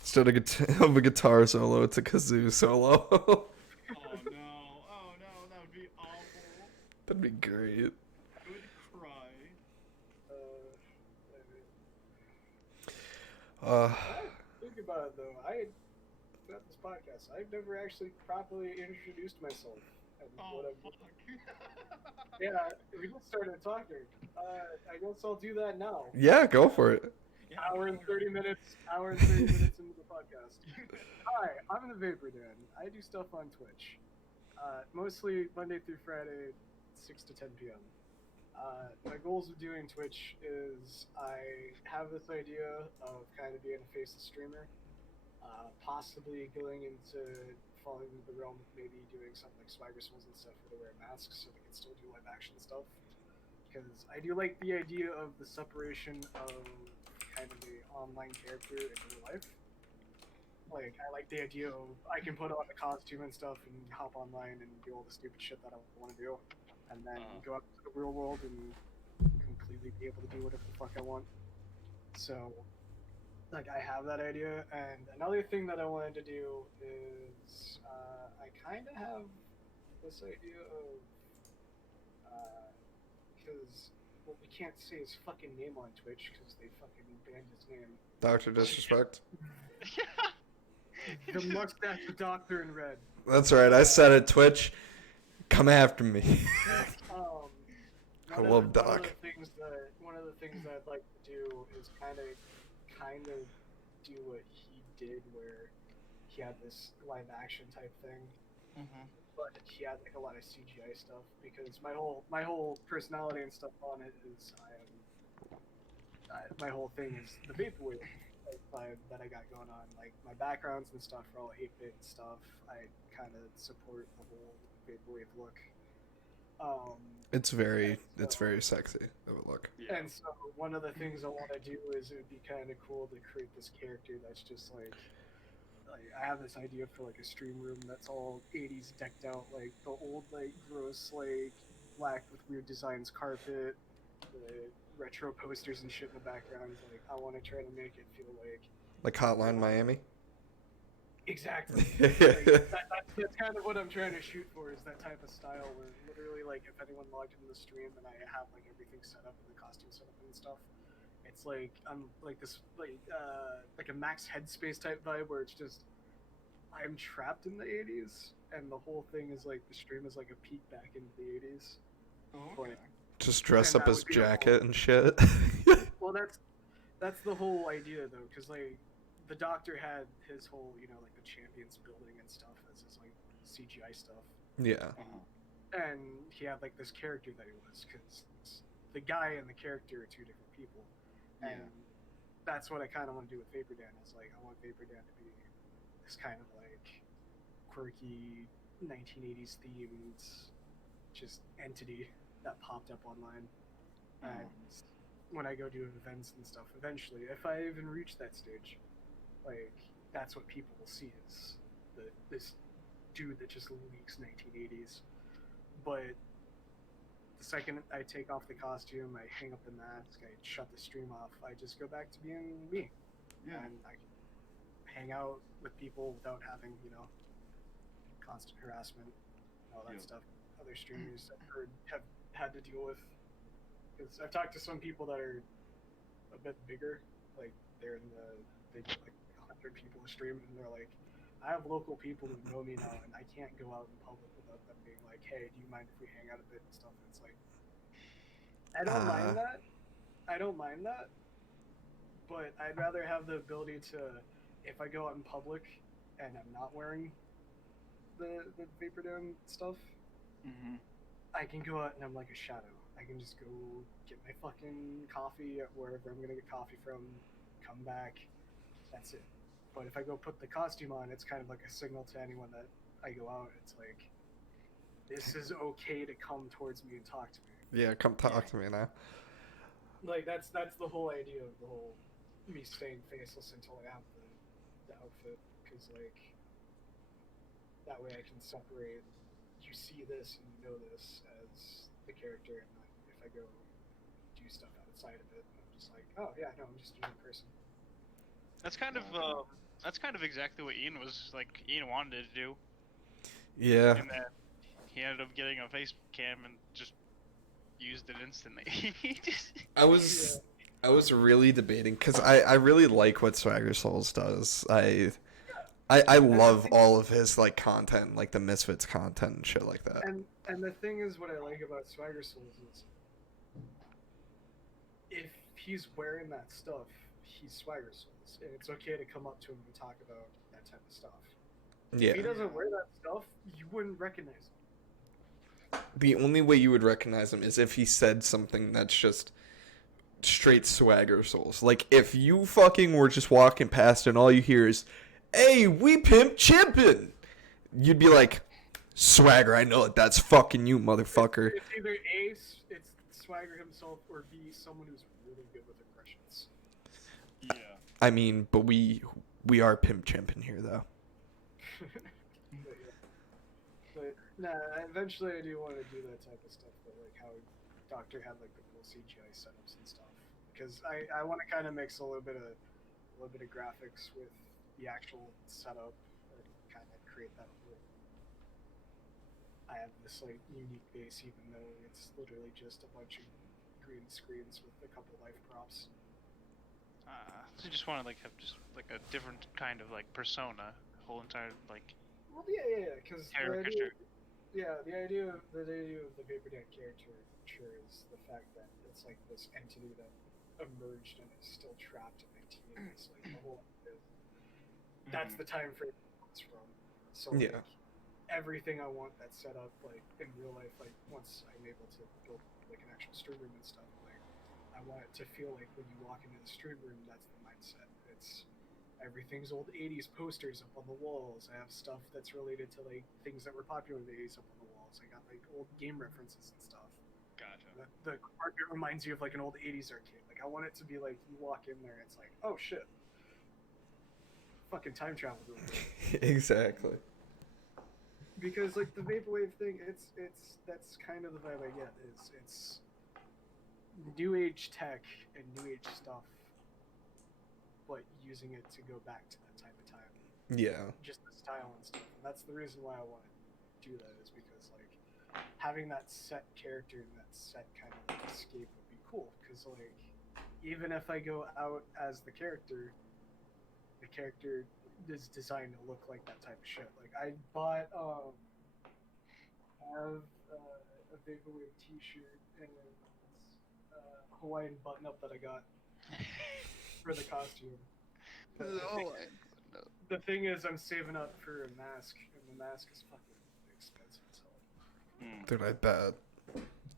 Instead of a guitar solo, it's a kazoo solo. Oh no, that would be awful. That'd be great. I would cry. Think about it though. Throughout this podcast, I've never actually properly introduced myself. And Oh, what I'm fuck. Yeah, we just started talking. I guess I'll do that now. Yeah, go for it. Yeah, Hour and go for 30 it. minutes. Hour and 30 minutes into the podcast. Hi, I'm the Vapor Dan. I do stuff on Twitch. Mostly Monday through Friday, 6 to 10 p.m. My goals of doing Twitch is I have this idea of kind of being a faceless streamer, possibly going into falling into the realm of maybe doing something like Swagger Souls and stuff where they wear masks so they can still do live action stuff. Because I do like the idea of the separation of kind of the online character in real life. Like, I like the idea of I can put on the costume and stuff and hop online and do all the stupid shit that I want to do, and then go out to the real world and completely be able to do whatever the fuck I want. So, like, I have that idea, and another thing that I wanted to do is I kind of have this idea of because well, we can't say his fucking name on Twitch because they fucking banned his name. Dr. Disrespect. The mustache doctor in red. That's right. I said it, Twitch. Come after me. I love Doc. One of the things that I'd like to do is kind of do what he did, where he had this live action type thing, but he had like a lot of CGI stuff. Because my whole personality and stuff on it is my whole thing is the vaporwave vibe that I got going on. Like my backgrounds and stuff are all 8-bit stuff. I kind of support the whole vaporwave look. It's very sexy of a look. Yeah. And so one of the things I want to do is it would be kind of cool to create this character that's just like I have this idea for like a stream room that's all 80s decked out, like the old like gross like black with weird designs carpet, the retro posters and shit in the background. Like I want to try to make it feel like Hotline Miami. exactly. That's kind of what I'm trying to shoot for, is that type of style where literally like if anyone logged into the stream and I have like everything set up and the costume set up and stuff, it's like I'm like this like a Max Headspace type vibe where it's just I'm trapped in the 80s and the whole thing is like the stream is like a peek back into the 80s. Okay. Just dress And up that as would be the Jacket whole- and shit. Well, that's the whole idea though, because like the Doctor had his whole like the Champions building and stuff as his like CGI stuff. Yeah. And he had like this character that he was, because the guy and the character are two different people. And that's what I kind of want to do with Vapor Dan, is like I want Vapor Dan to be this kind of like quirky 1980s themed just entity that popped up online. And when I go do events and stuff, eventually, if I even reach that stage, like that's what people will see, is this dude that just leaks 1980s. But the second I take off the costume, I hang up the mask, I shut the stream off, I just go back to being me. Yeah. And I can hang out with people without having, constant harassment, all that stuff other streamers have had to deal with. Because I've talked to some people that are a bit bigger, like they get like 100 people a stream, and they're like, I have local people who know me now, and I can't go out in public without them being like, hey, do you mind if we hang out a bit and stuff? And it's like, I don't mind that. I don't mind that. But I'd rather have the ability to, if I go out in public and I'm not wearing the Vapordome stuff, I can go out and I'm like a shadow. I can just go get my fucking coffee at wherever I'm gonna get coffee from, come back, that's it. But if I go put the costume on, it's kind of like a signal to anyone that I go out. It's like, this is okay to come towards me and talk to me. Yeah, come talk to me now. Like that's the whole idea of the whole me staying faceless until I have the outfit, because like that way I can separate. You see this and you know this as the character, and then if I go do stuff outside of it, I'm just like, oh yeah, no, I'm just a person. That's kind of exactly what Ian wanted to do. Yeah. And then he ended up getting a face cam and just used it instantly. I was really debating because I really like what Swagger Souls does. I love all of his like content, like the Misfits content and shit like that. And the thing is, what I like about Swagger Souls is, if he's wearing that stuff, he's Swagger Souls, and it's okay to come up to him and talk about that type of stuff. Yeah. If he doesn't wear that stuff, you wouldn't recognize him. The only way you would recognize him is if he said something that's just straight Swagger Souls. Like if you fucking were just walking past and all you hear is, "Hey, we pimp chimpin'," you'd be like, Swagger, I know it. That's fucking you, motherfucker. It's either A, it's Swagger himself, or B, someone who's really good with impressions. Yeah. I mean, but we are pimp chimpin' here, though. But nah, eventually I do want to do that type of stuff, but like how Doctor had like the cool CGI setups and stuff, because I want to kind of mix a little bit of graphics with the actual setup and kind of create that whole. I have this like unique base, even though it's literally just a bunch of green screens with a couple life props. So you just want to have just like a different kind of like persona, whole entire like. Well, yeah, because caricature. The idea of the Vapordome character is the fact that it's like this entity that emerged and is still trapped in 1980s. Like the whole that's the time frame it's from. So Yeah. like, everything I want that's set up like in real life, like once I'm able to build like an actual stream room and stuff, like I want it to feel like when you walk into the stream room, that's the mindset. It's everything's old 80s posters up on the walls. I have stuff that's related to like things that were popular in the 80s up on the walls. I got like old game references and stuff. Gotcha. The carpet reminds you of like an old 80s arcade. Like I want it to be like you walk in there, it's like, oh shit, fucking time travel. Exactly. Because like the vaporwave thing, that's kind of the vibe I get. It's new age tech and new age stuff, but using it to go back to that type of time. Yeah. Just the style and stuff. And that's the reason why I want to do that, is because like having that set character and that set kind of like escape would be cool. Because like even if I go out as the character is designed to look like that type of shit. Like I bought I have a vaporwave T-shirt and a Hawaiian button-up that I got for the costume. But the thing is, I'm saving up for a mask, and the mask is fucking expensive as hell. Dude, I bet.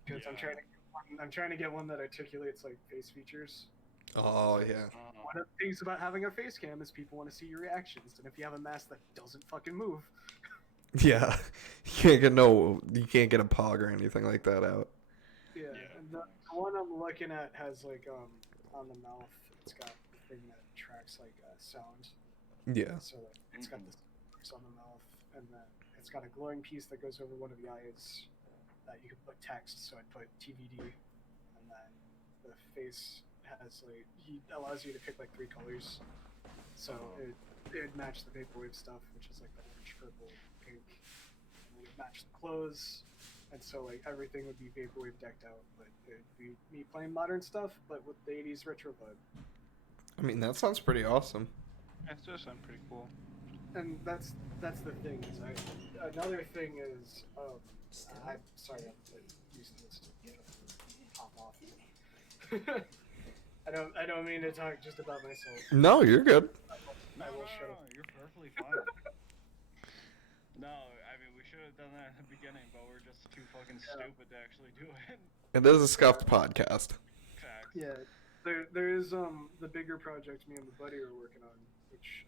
Because I'm trying to get one that articulates like face features. Oh, yeah. One of the things about having a face cam is people want to see your reactions, and if you have a mask that doesn't fucking move. Yeah. You can't get a pog or anything like that out. Yeah. And the one I'm looking at has like on the mouth, it's got the thing that tracks like sound. Yeah. So like, it's got this on the mouth, and then it's got a glowing piece that goes over one of the eyes, that you could put text. So I'd put TVD, and then the face has like he allows you to pick like 3 colors. So it'd match the vaporwave stuff, which is like the orange, purple, pink. And it would match the clothes, and so like everything would be vaporwave decked out. But it'd be me playing modern stuff, but with the 80s retro vibe. I mean, that sounds pretty awesome. That does sound pretty cool. And that's the thing. Is another thing is I'm sorry, I'm using this to pop off. I don't mean to talk just about myself. No, you're good. No, you're perfectly fine. No, I mean, we should have done that in the beginning, but we're just too fucking stupid to actually do it. It is a Scuffed Podcast. Facts. Yeah, there is the bigger project me and the buddy are working on, which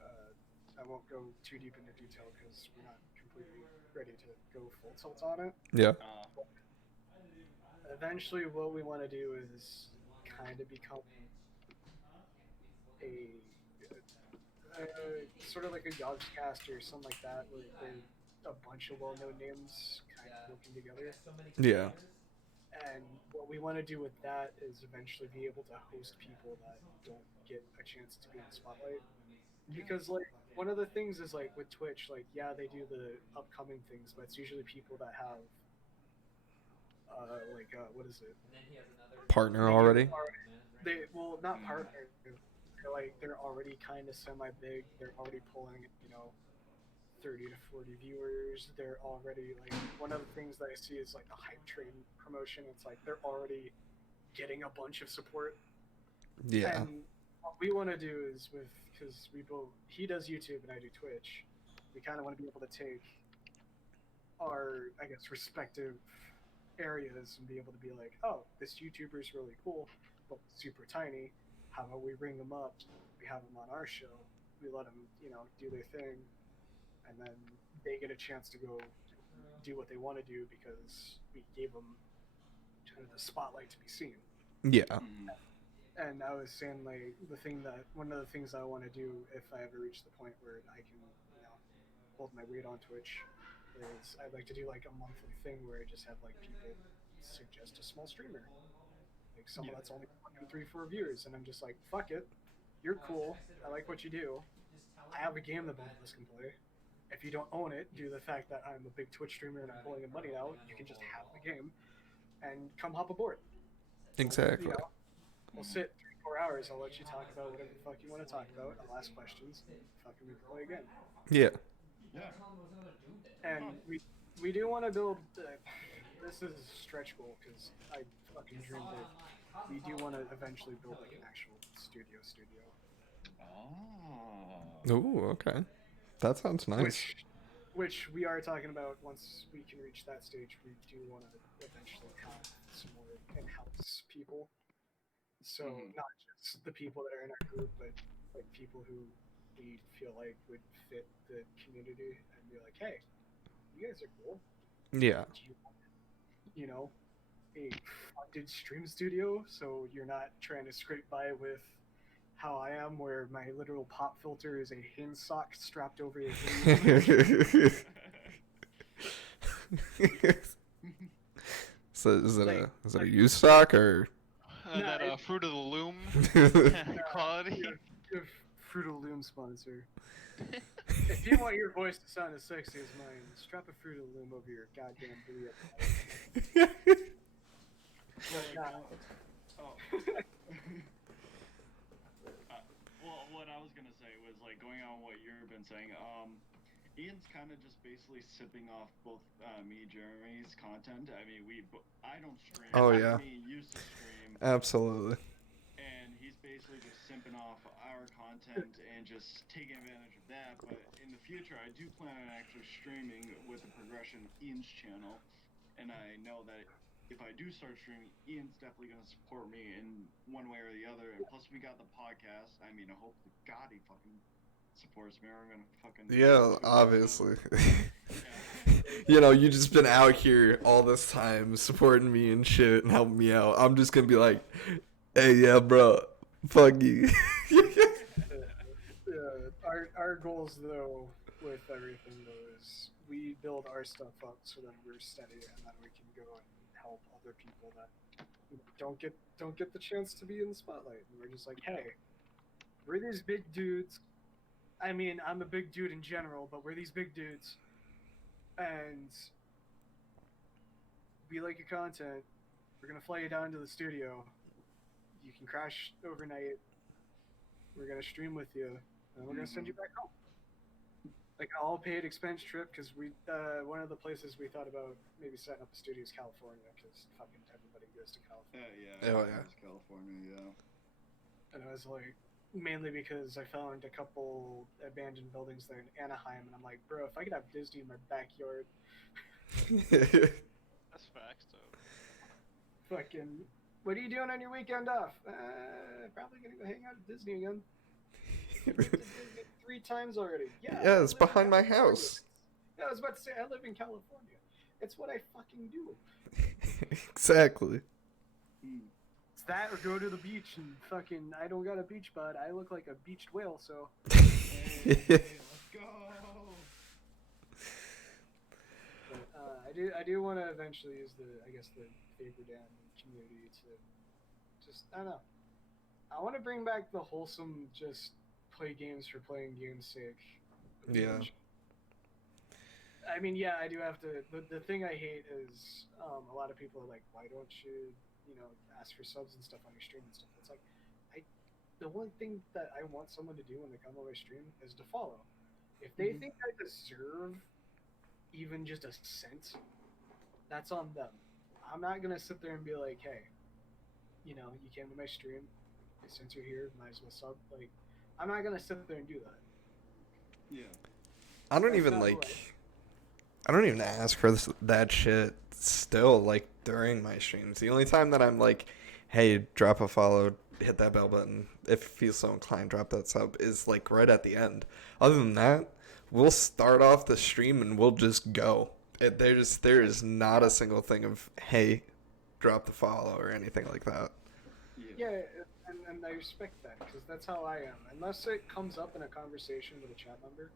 I won't go too deep into detail because we're not completely ready to go full tilt on it. Yeah. Eventually, what we want to do is kind of become a sort of like a Yogscast or something like that, where a bunch of well-known names kind of working together. Yeah. And what we want to do with that is eventually be able to host people that don't get a chance to be in the spotlight. Because like one of the things is like with Twitch, like yeah, they do the upcoming things, but it's usually people that have what is it? Partner already? They not partner. They're already kind of semi-big. They're already pulling 30 to 40 viewers. They're already like one of the things that I see is like the hype train promotion. It's like they're already getting a bunch of support. Yeah. And what we want to do is because he does YouTube and I do Twitch. We kind of want to be able to take our respective areas and be able to be like, oh, this YouTuber is really cool, but super tiny. How about we ring them up? We have them on our show. We let them, do their thing, and then they get a chance to go do what they want to do because we gave them kind of the spotlight to be seen. Yeah. And I was saying, like, one of the things I want to do if I ever reach the point where I can, hold my weight on Twitch, is I'd like to do like a monthly thing where I just have like people suggest a small streamer, like someone that's only 3-4 viewers, and I'm just like, fuck it, you're cool, I like what you do, I have a game that both of us can play. If you don't own it, due to the fact that I'm a big Twitch streamer and I'm pulling in money now, you can just have the game and come hop aboard. Exactly. We'll sit 3-4 hours. I'll let you talk about whatever the fuck you want to talk about. I'll ask questions. Fucking we play again. Yeah. Yeah. And we do want to build. This is a stretch goal because I fucking dreamed it. We do want to eventually build like an actual studio. Oh. Ooh, okay. That sounds nice. Which we are talking about. Once we can reach that stage, we do want to eventually have some more in-house people. So not just the people that are in our group, but like people who we feel like would fit the community and be like, hey, you guys are cool. Yeah. Do you want, a funded stream studio so you're not trying to scrape by with how I am, where my literal pop filter is a hen sock strapped over your head. So is it a used sock or? That Fruit of the Loom quality. Fruit of the Loom sponsor. If you want your voice to sound as sexy as mine, strap a Fruit of the Loom over your goddamn booty. Well, what I was gonna say was like going on what you've been saying. Ian's kind of just basically sipping off both me, Jeremy's content. I mean, I don't stream. Oh yeah. Me used to stream. Absolutely. And he's basically just simping off our content and just taking advantage of that. But in the future, I do plan on actually streaming with the progression of Ian's channel. And I know that if I do start streaming, Ian's definitely going to support me in one way or the other. And plus, we got the podcast. I mean, I hope to God he fucking supports me, or I'm going to fucking... Yeah, obviously. Yeah. You just been out here all this time supporting me and shit and helping me out. I'm just going to be like, hey, yeah, bro, fuck you. Our goals, though, with everything, though, is we build our stuff up so that we're steady, and then we can go and help other people that don't get the chance to be in the spotlight. And we're just like, hey, we're these big dudes. I mean, I'm a big dude in general, but we're these big dudes, and we like your content. We're gonna fly you down to the studio. You can crash overnight. We're gonna stream with you, and we're gonna send you back home. Like an all-paid expense trip, because we one of the places we thought about maybe setting up a studio is California, because fucking everybody goes to California. Yeah. California, yeah. And I was like, mainly because I found a couple abandoned buildings there in Anaheim, and I'm like, bro, if I could have Disney in my backyard, That's facts, though. fucking, what are you doing on your weekend off? Probably gonna go hang out at Disney again. I've been to Disney 3 times already. Yeah, Yeah, it's behind my house. Yeah, I was about to say, I live in California. It's what I fucking do. Exactly. It's that or go to the beach and fucking, I don't got a beach bud. I look like a beached whale, so. Hey, let's go. But, I do want to eventually use the Vapor Dan community to just, I don't know. I want to bring back the wholesome, just play games for playing games' sake. Yeah. I mean, yeah, I do have to. The thing I hate is a lot of people are like, why don't you, ask for subs and stuff on your stream and stuff. It's like, the one thing that I want someone to do when they come on my stream is to follow. If they think I deserve even just a cent, that's on them. I'm not gonna sit there and be like, hey, you came to my stream, since you're here, might as well sub. Like, I'm not gonna sit there and do that. Yeah. I don't even I don't even ask for that shit still, like, during my streams. The only time that I'm like, hey, drop a follow, hit that bell button, if you feel so inclined, drop that sub, is like right at the end. Other than that, we'll start off the stream and we'll just go. There is not a single thing of, hey, drop the follow or anything like that. Yeah, and I respect that, because that's how I am. Unless it comes up in a conversation with a chat member,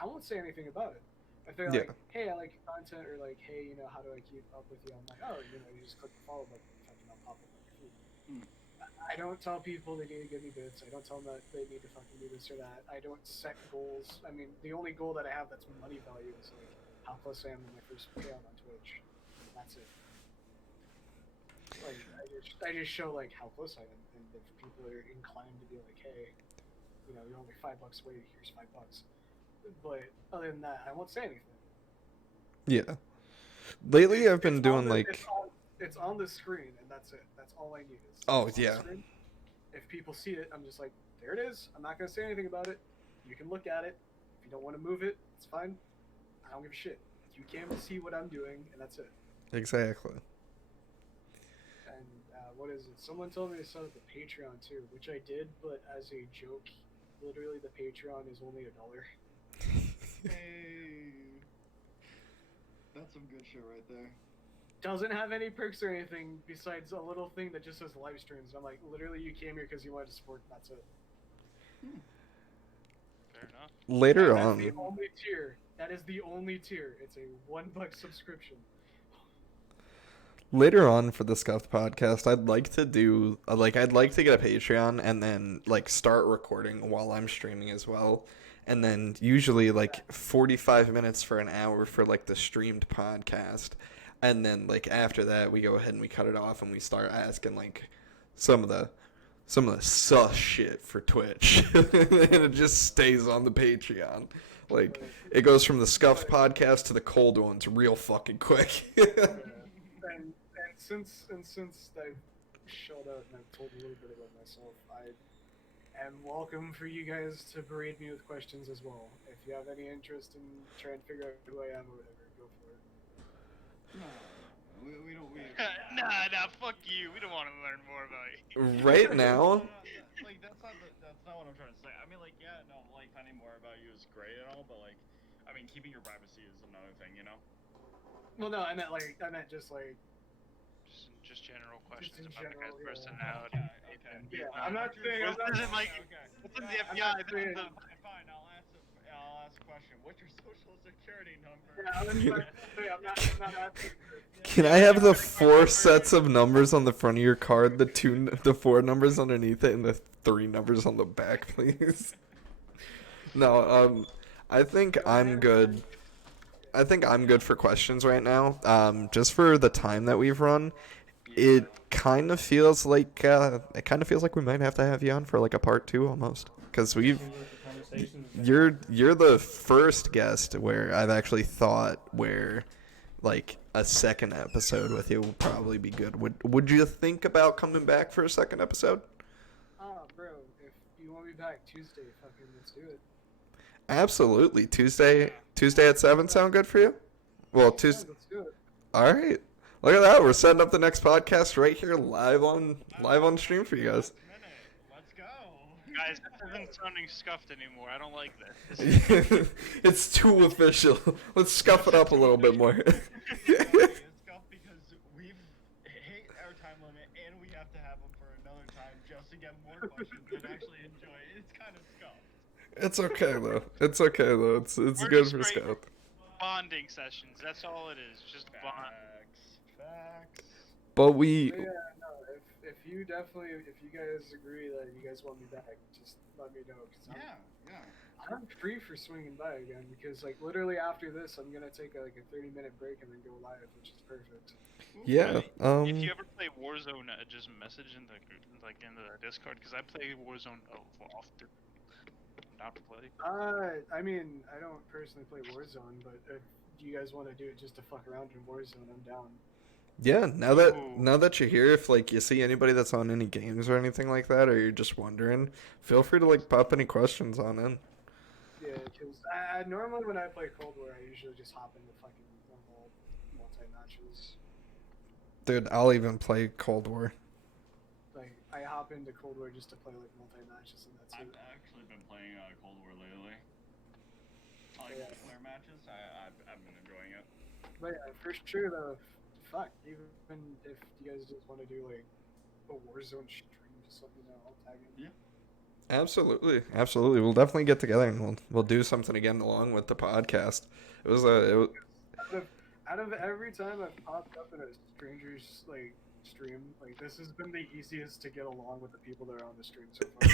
I won't say anything about it. If they're like, hey, I like your content, or like, hey, how do I keep up with you? I'm like, oh, you just click the follow button, fucking I'll pop up on your feed. I don't tell people they need to give me bits. I don't tell them that they need to fucking do this or that. I don't set goals. I mean, the only goal that I have that's money value is like how close I am to my first payout on Twitch. That's it. Like, I just show like how close I am, and if people are inclined to be like, hey, you're only $5 away, here's $5. But other than that, I won't say anything. Yeah. Lately, I've been doing it's on the screen, and that's it. That's all I need. If people see it, I'm just like, there it is. I'm not gonna say anything about it. You can look at it. If you don't want to move it, it's fine. I don't give a shit. You came to see what I'm doing, and that's it. Exactly. And what is it? Someone told me to set up a Patreon too, which I did, but as a joke, literally the Patreon is only $1. Hey, that's some good shit right there. Doesn't have any perks or anything besides a little thing that just says live streams. I'm like, literally, you came here because you wanted to support. That's it. Fair enough. Later That's on. the only tier. That is the only tier. It's a $1 subscription. Later on for the Scuffed Podcast, I'd like to do I'd like to get a Patreon and then start recording while I'm streaming as well. And then usually 45 minutes for an hour for the streamed podcast. And then after that we go ahead and we cut it off and we start asking some of the sus shit for Twitch. And it just stays on the Patreon. It goes from the Scuffed Podcast to the cold ones real fucking quick. And since I've shelled out and I've told a little bit about myself, I am welcome for you guys to berate me with questions as well. If you have any interest in trying to figure out who I am or whatever, go for it. No, we don't. Nah, fuck you. We don't want to learn more about you. Right now, That's not what I'm trying to say. I mean, finding more about you is great and all, but keeping your privacy is another thing, Well, no, I meant just Just general questions in about general, the guy's yeah. personality. Yeah, I'm not saying. This isn't like, this isn't the FBI. This is the... Fine, I'll last question. What's your social security number? Yeah, I was about to say, I'm not asking for Can I have the 4 sets of numbers on the front of your card, the 4 numbers underneath it, and the 3 numbers on the back, please? No, I think I'm good. I think I'm good for questions right now. Just for the time that we've run, it kind of feels like we might have to have you on for like a part 2 almost, because you're the first guest where I've actually thought where like a second episode with you will probably be good. Would you think about coming back for a second episode? Bro, if you want me back Tuesday, fucking let's do it. Absolutely. Tuesday at 7 sound good for you? Well, Yeah, Tuesday. let's do it. All right. Look at that. We're setting up the next podcast right here live on stream for you guys. Let's go. Guys, this isn't sounding scuffed anymore. I don't like this. It's too official. Let's scuff it up a little bit more. It's scuffed because we've hit our time limit and we have to have them for another time just to get more questions and actually enjoy it. It's kind of scuffed. It's okay though. It's okay though. It's We're good just for straight Scout. Bonding sessions. That's all it is. Just bond. Facts. But we But yeah, no, if you guys agree that you guys want me back, just let me know. Cause Yeah. I'm free for swinging by again because like literally after this, I'm gonna take like a 30-minute break and then go live, which is perfect. yeah. If you ever play Warzone, just message in the Discord because I play Warzone often. Not play. I mean, I don't personally play Warzone, but if you guys want to do it just to fuck around in Warzone, I'm down. Yeah, now that you're here, if like you see anybody that's on any games or anything like that, or you're just wondering, feel free to like pop any questions on in. Yeah, because I normally when I play Cold War, I usually just hop into fucking normal multi-matches. Dude, I'll even play Cold War. Like, I hop into Cold War just to play like multi-matches and that's I've it. actually been playing Cold War lately. I like Yeah. multiplayer matches. I've been enjoying it. But yeah, for sure though, fuck, even if you guys just want to do like a Warzone stream, just let me know, I'll tag in. Yeah. Absolutely. We'll definitely get together and we'll do something again along with the podcast. It was Out of every time I've popped up in a stranger's like stream, like this has been the easiest to get along with the people that are on the stream so far.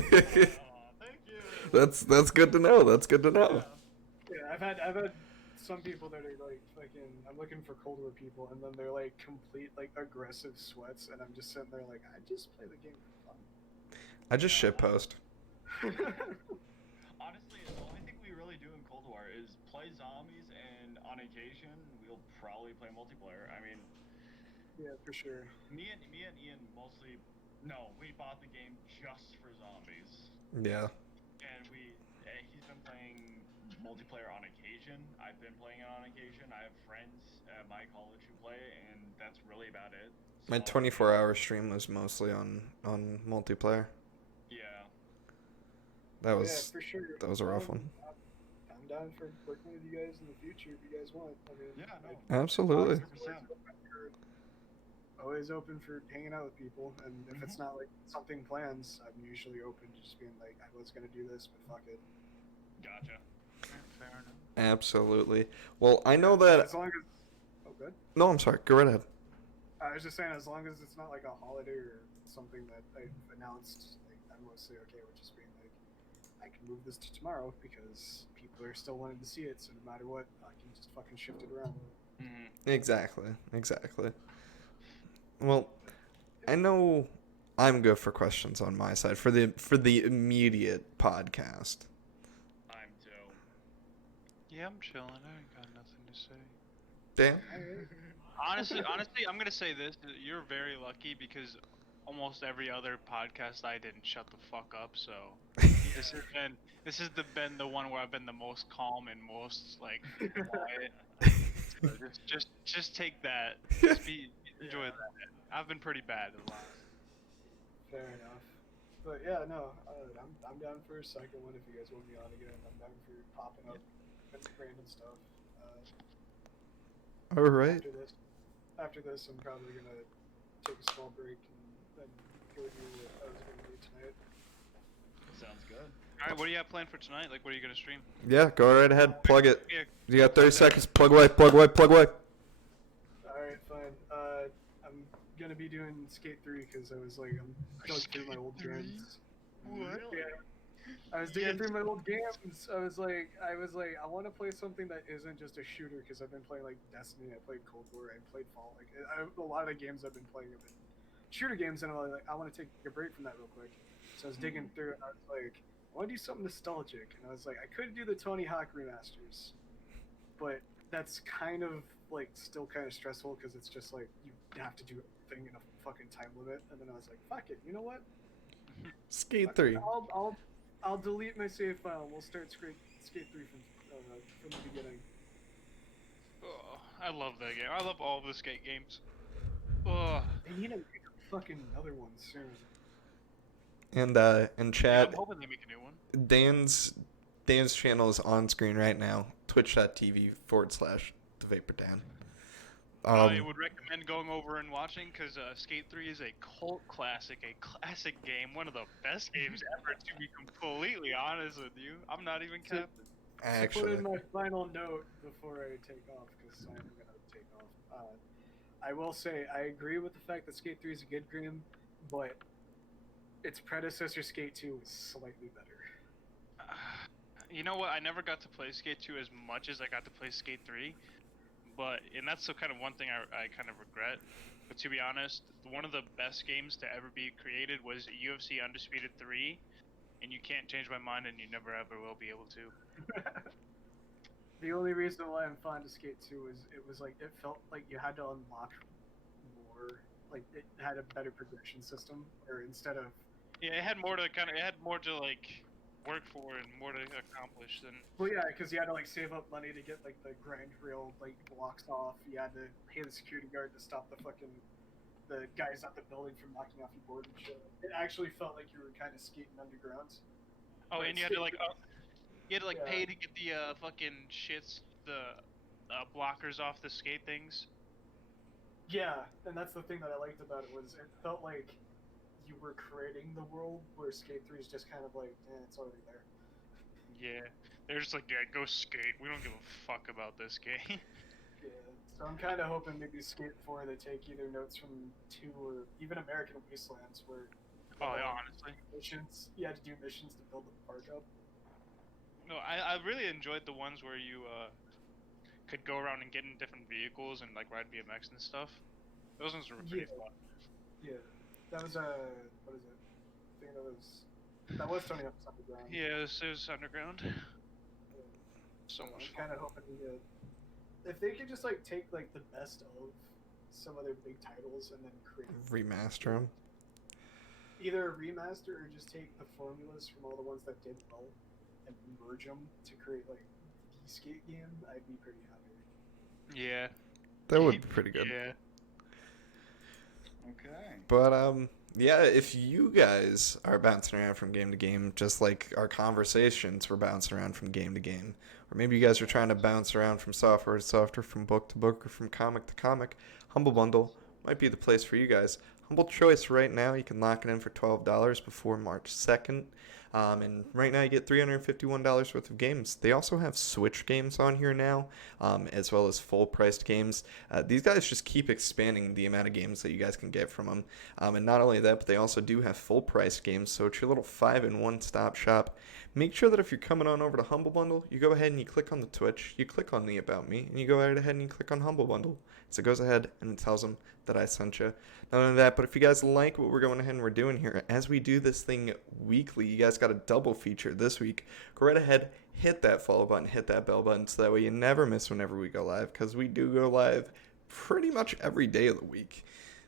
Thank you. That's good to know. That's good to know. Yeah, I've had some people that are like fucking I'm looking for Cold War people and then they're like complete like aggressive sweats and I'm just sitting there like I just play the game for fun. I just shitpost. Honestly, the only thing we really do in Cold War is play zombies, and on occasion we'll probably play multiplayer. I mean, Yeah, for sure. me and Ian mostly. No, we bought the game just for zombies, Yeah. and he's been playing multiplayer on occasion. I've been playing it on occasion. I have friends at my college who play, and that's really about it. My So, 24-hour stream was mostly on multiplayer. Yeah. That Yeah, was for sure. a rough one. I'm down for working with you guys in the future if you guys want. I mean, Yeah, no. Absolutely. 100%. Always open for hanging out with people, and if it's not like something plans, I'm usually open to just being like, I was gonna do this, but fuck it. Gotcha. Fair enough. Absolutely. Well, I know that. As long as, oh, good. No, I'm sorry. Go right ahead. I was just saying, as long as it's not like a holiday or something that I've announced, like, I'm mostly okay with just being like, I can move this to tomorrow because people are still wanting to see it, so no matter what, I can just fucking shift it around. Exactly. Well, I know I'm good for questions on my side for the immediate podcast. I'm too. Yeah, I'm chilling. I ain't got nothing to say. Dan? Honestly, I'm gonna say this: you're very lucky because almost every other podcast I didn't shut the fuck up. So this has been the one where I've been the most calm and most like quiet. So just take that. Enjoy that. I've been pretty bad a lot. Fair enough. But yeah, no, I'm down for a second one if you guys want me on again. I'm down for popping up and random stuff. All right. After this, I'm probably gonna take a small break and then go do what I was gonna do tonight. Sounds good. All right, what do you have planned for tonight? Like, what are you gonna stream? Yeah, go right ahead. Plug it. Yeah. You got 30 seconds. Plug away. Plug away. Plug away. Alright, fine. I'm gonna be doing Skate 3 because I was like, I'm going through my old games. What? Yeah. I was digging through my old games. I was like, I want to play something that isn't just a shooter because I've been playing like Destiny, I played Cold War, I played Fall. Like, a lot of the games I've been playing have been shooter games, and I'm like, I want to take a break from that real quick. So I was digging through, and I was like, I want to do something nostalgic, and I was like, I could do the Tony Hawk remasters, but that's kind of like still kind of stressful because it's just like you have to do everything in a fucking time limit. And then I was like, fuck it, you know what? Skate 3. I'll delete my save file and we'll start Skate 3 from the beginning. Oh, I love that game. I love all the skate games. Oh. They need to make a fucking another one soon. And Yeah, chat, I'm hoping they make a new one. Dan's channel is on screen right now. Twitch.tv/TheVaporDan. I would recommend going over and watching because Skate 3 is a cult classic, a classic game, one of the best games ever. To be completely honest with you, I'm not even capping. To Actually, put in my final note before I take off, because I'm gonna take off. I will say I agree with the fact that Skate 3 is a good game, but its predecessor Skate 2 was slightly better. You know what? I never got to play Skate 2 as much as I got to play Skate 3. And that's the kind of one thing I kind of regret. But to be honest, one of the best games to ever be created was UFC Undisputed 3, and you can't change my mind, and you never ever will be able to. The only reason why I'm fond of Skate 2 is it was like, it felt like you had to unlock more, like it had a better progression system, or instead of... Yeah, it had more to like work for and more to accomplish than. Well, yeah, because you had to like save up money to get like the grind rail like blocks off. You had to pay the security guard to stop the guys at the building from knocking off your board and shit. It actually felt like you were kind of skating underground. Oh, Like, and you had to like Yeah. pay to get the fucking blockers off the skate things. Yeah, and that's the thing that I liked about it was it felt like you were creating the world, where Skate 3 is just kind of like, it's already there. Yeah, they're just like, yeah, go skate. We don't give a fuck about this game. Yeah, so I'm kind of hoping maybe Skate 4 they take either notes from 2 or even American Wastelands, where Oh, yeah, honestly. missions, you had to do missions to build the park up. No, I really enjoyed the ones where you could go around and get in different vehicles and like ride BMX and stuff. Those ones were pretty fun. Yeah, that was what is it? I think that was Tony Hawk's Underground. Yeah, it was underground. So I'm much kind fun. of hoping if they could just like take like the best of some of their big titles and then create remaster them. either a remaster or just take the formulas from all the ones that did well and merge them to create like the skate game, I'd be pretty happy. Yeah. That would be pretty good. Yeah. Okay. But yeah, if you guys are bouncing around from game to game, just like our conversations were bouncing around from game to game, or maybe you guys are trying to bounce around from software to software, from book to book, or from comic to comic, Humble Bundle might be the place for you guys. Humble Choice right now, you can lock it in for $12 before March 2nd. And right now you get $351 worth of games. They also have Switch games on here now, as well as full-priced games. These guys just keep expanding the amount of games that you guys can get from them. And not only that, but they also do have full-priced games, so it's your little 5-in-1-stop shop. Make sure that if you're coming on over to Humble Bundle, you go ahead and you click on the Twitch, you click on the About Me, and you go right ahead and you click on Humble Bundle. So it goes ahead and it tells them that I sent you. Not only that, but if you guys like what we're going ahead and we're doing here, as we do this thing weekly, you guys got a double feature this week. Go right ahead, hit that follow button, hit that bell button, so that way you never miss whenever we go live, because we do go live pretty much every day of the week.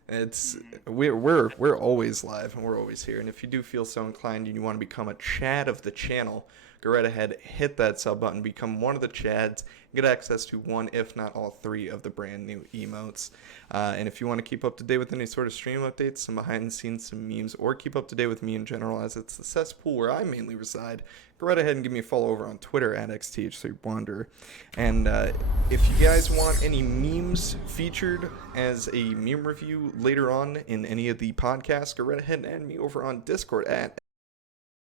It's we're always live and we're always here. And if you do feel so inclined and you want to become a Chad of the channel, go right ahead, hit that sub button, become one of the Chads, get access to one, if not all three, of the brand new emotes. And if you want to keep up to date with any sort of stream updates, some behind the scenes, some memes, or keep up to date with me in general, as it's the cesspool where I mainly reside, go right ahead and give me a follow over on Twitter at XTH3Wanderer. And if you guys want any memes featured as a meme review later on in any of the podcasts, go right ahead and add me over on Discord at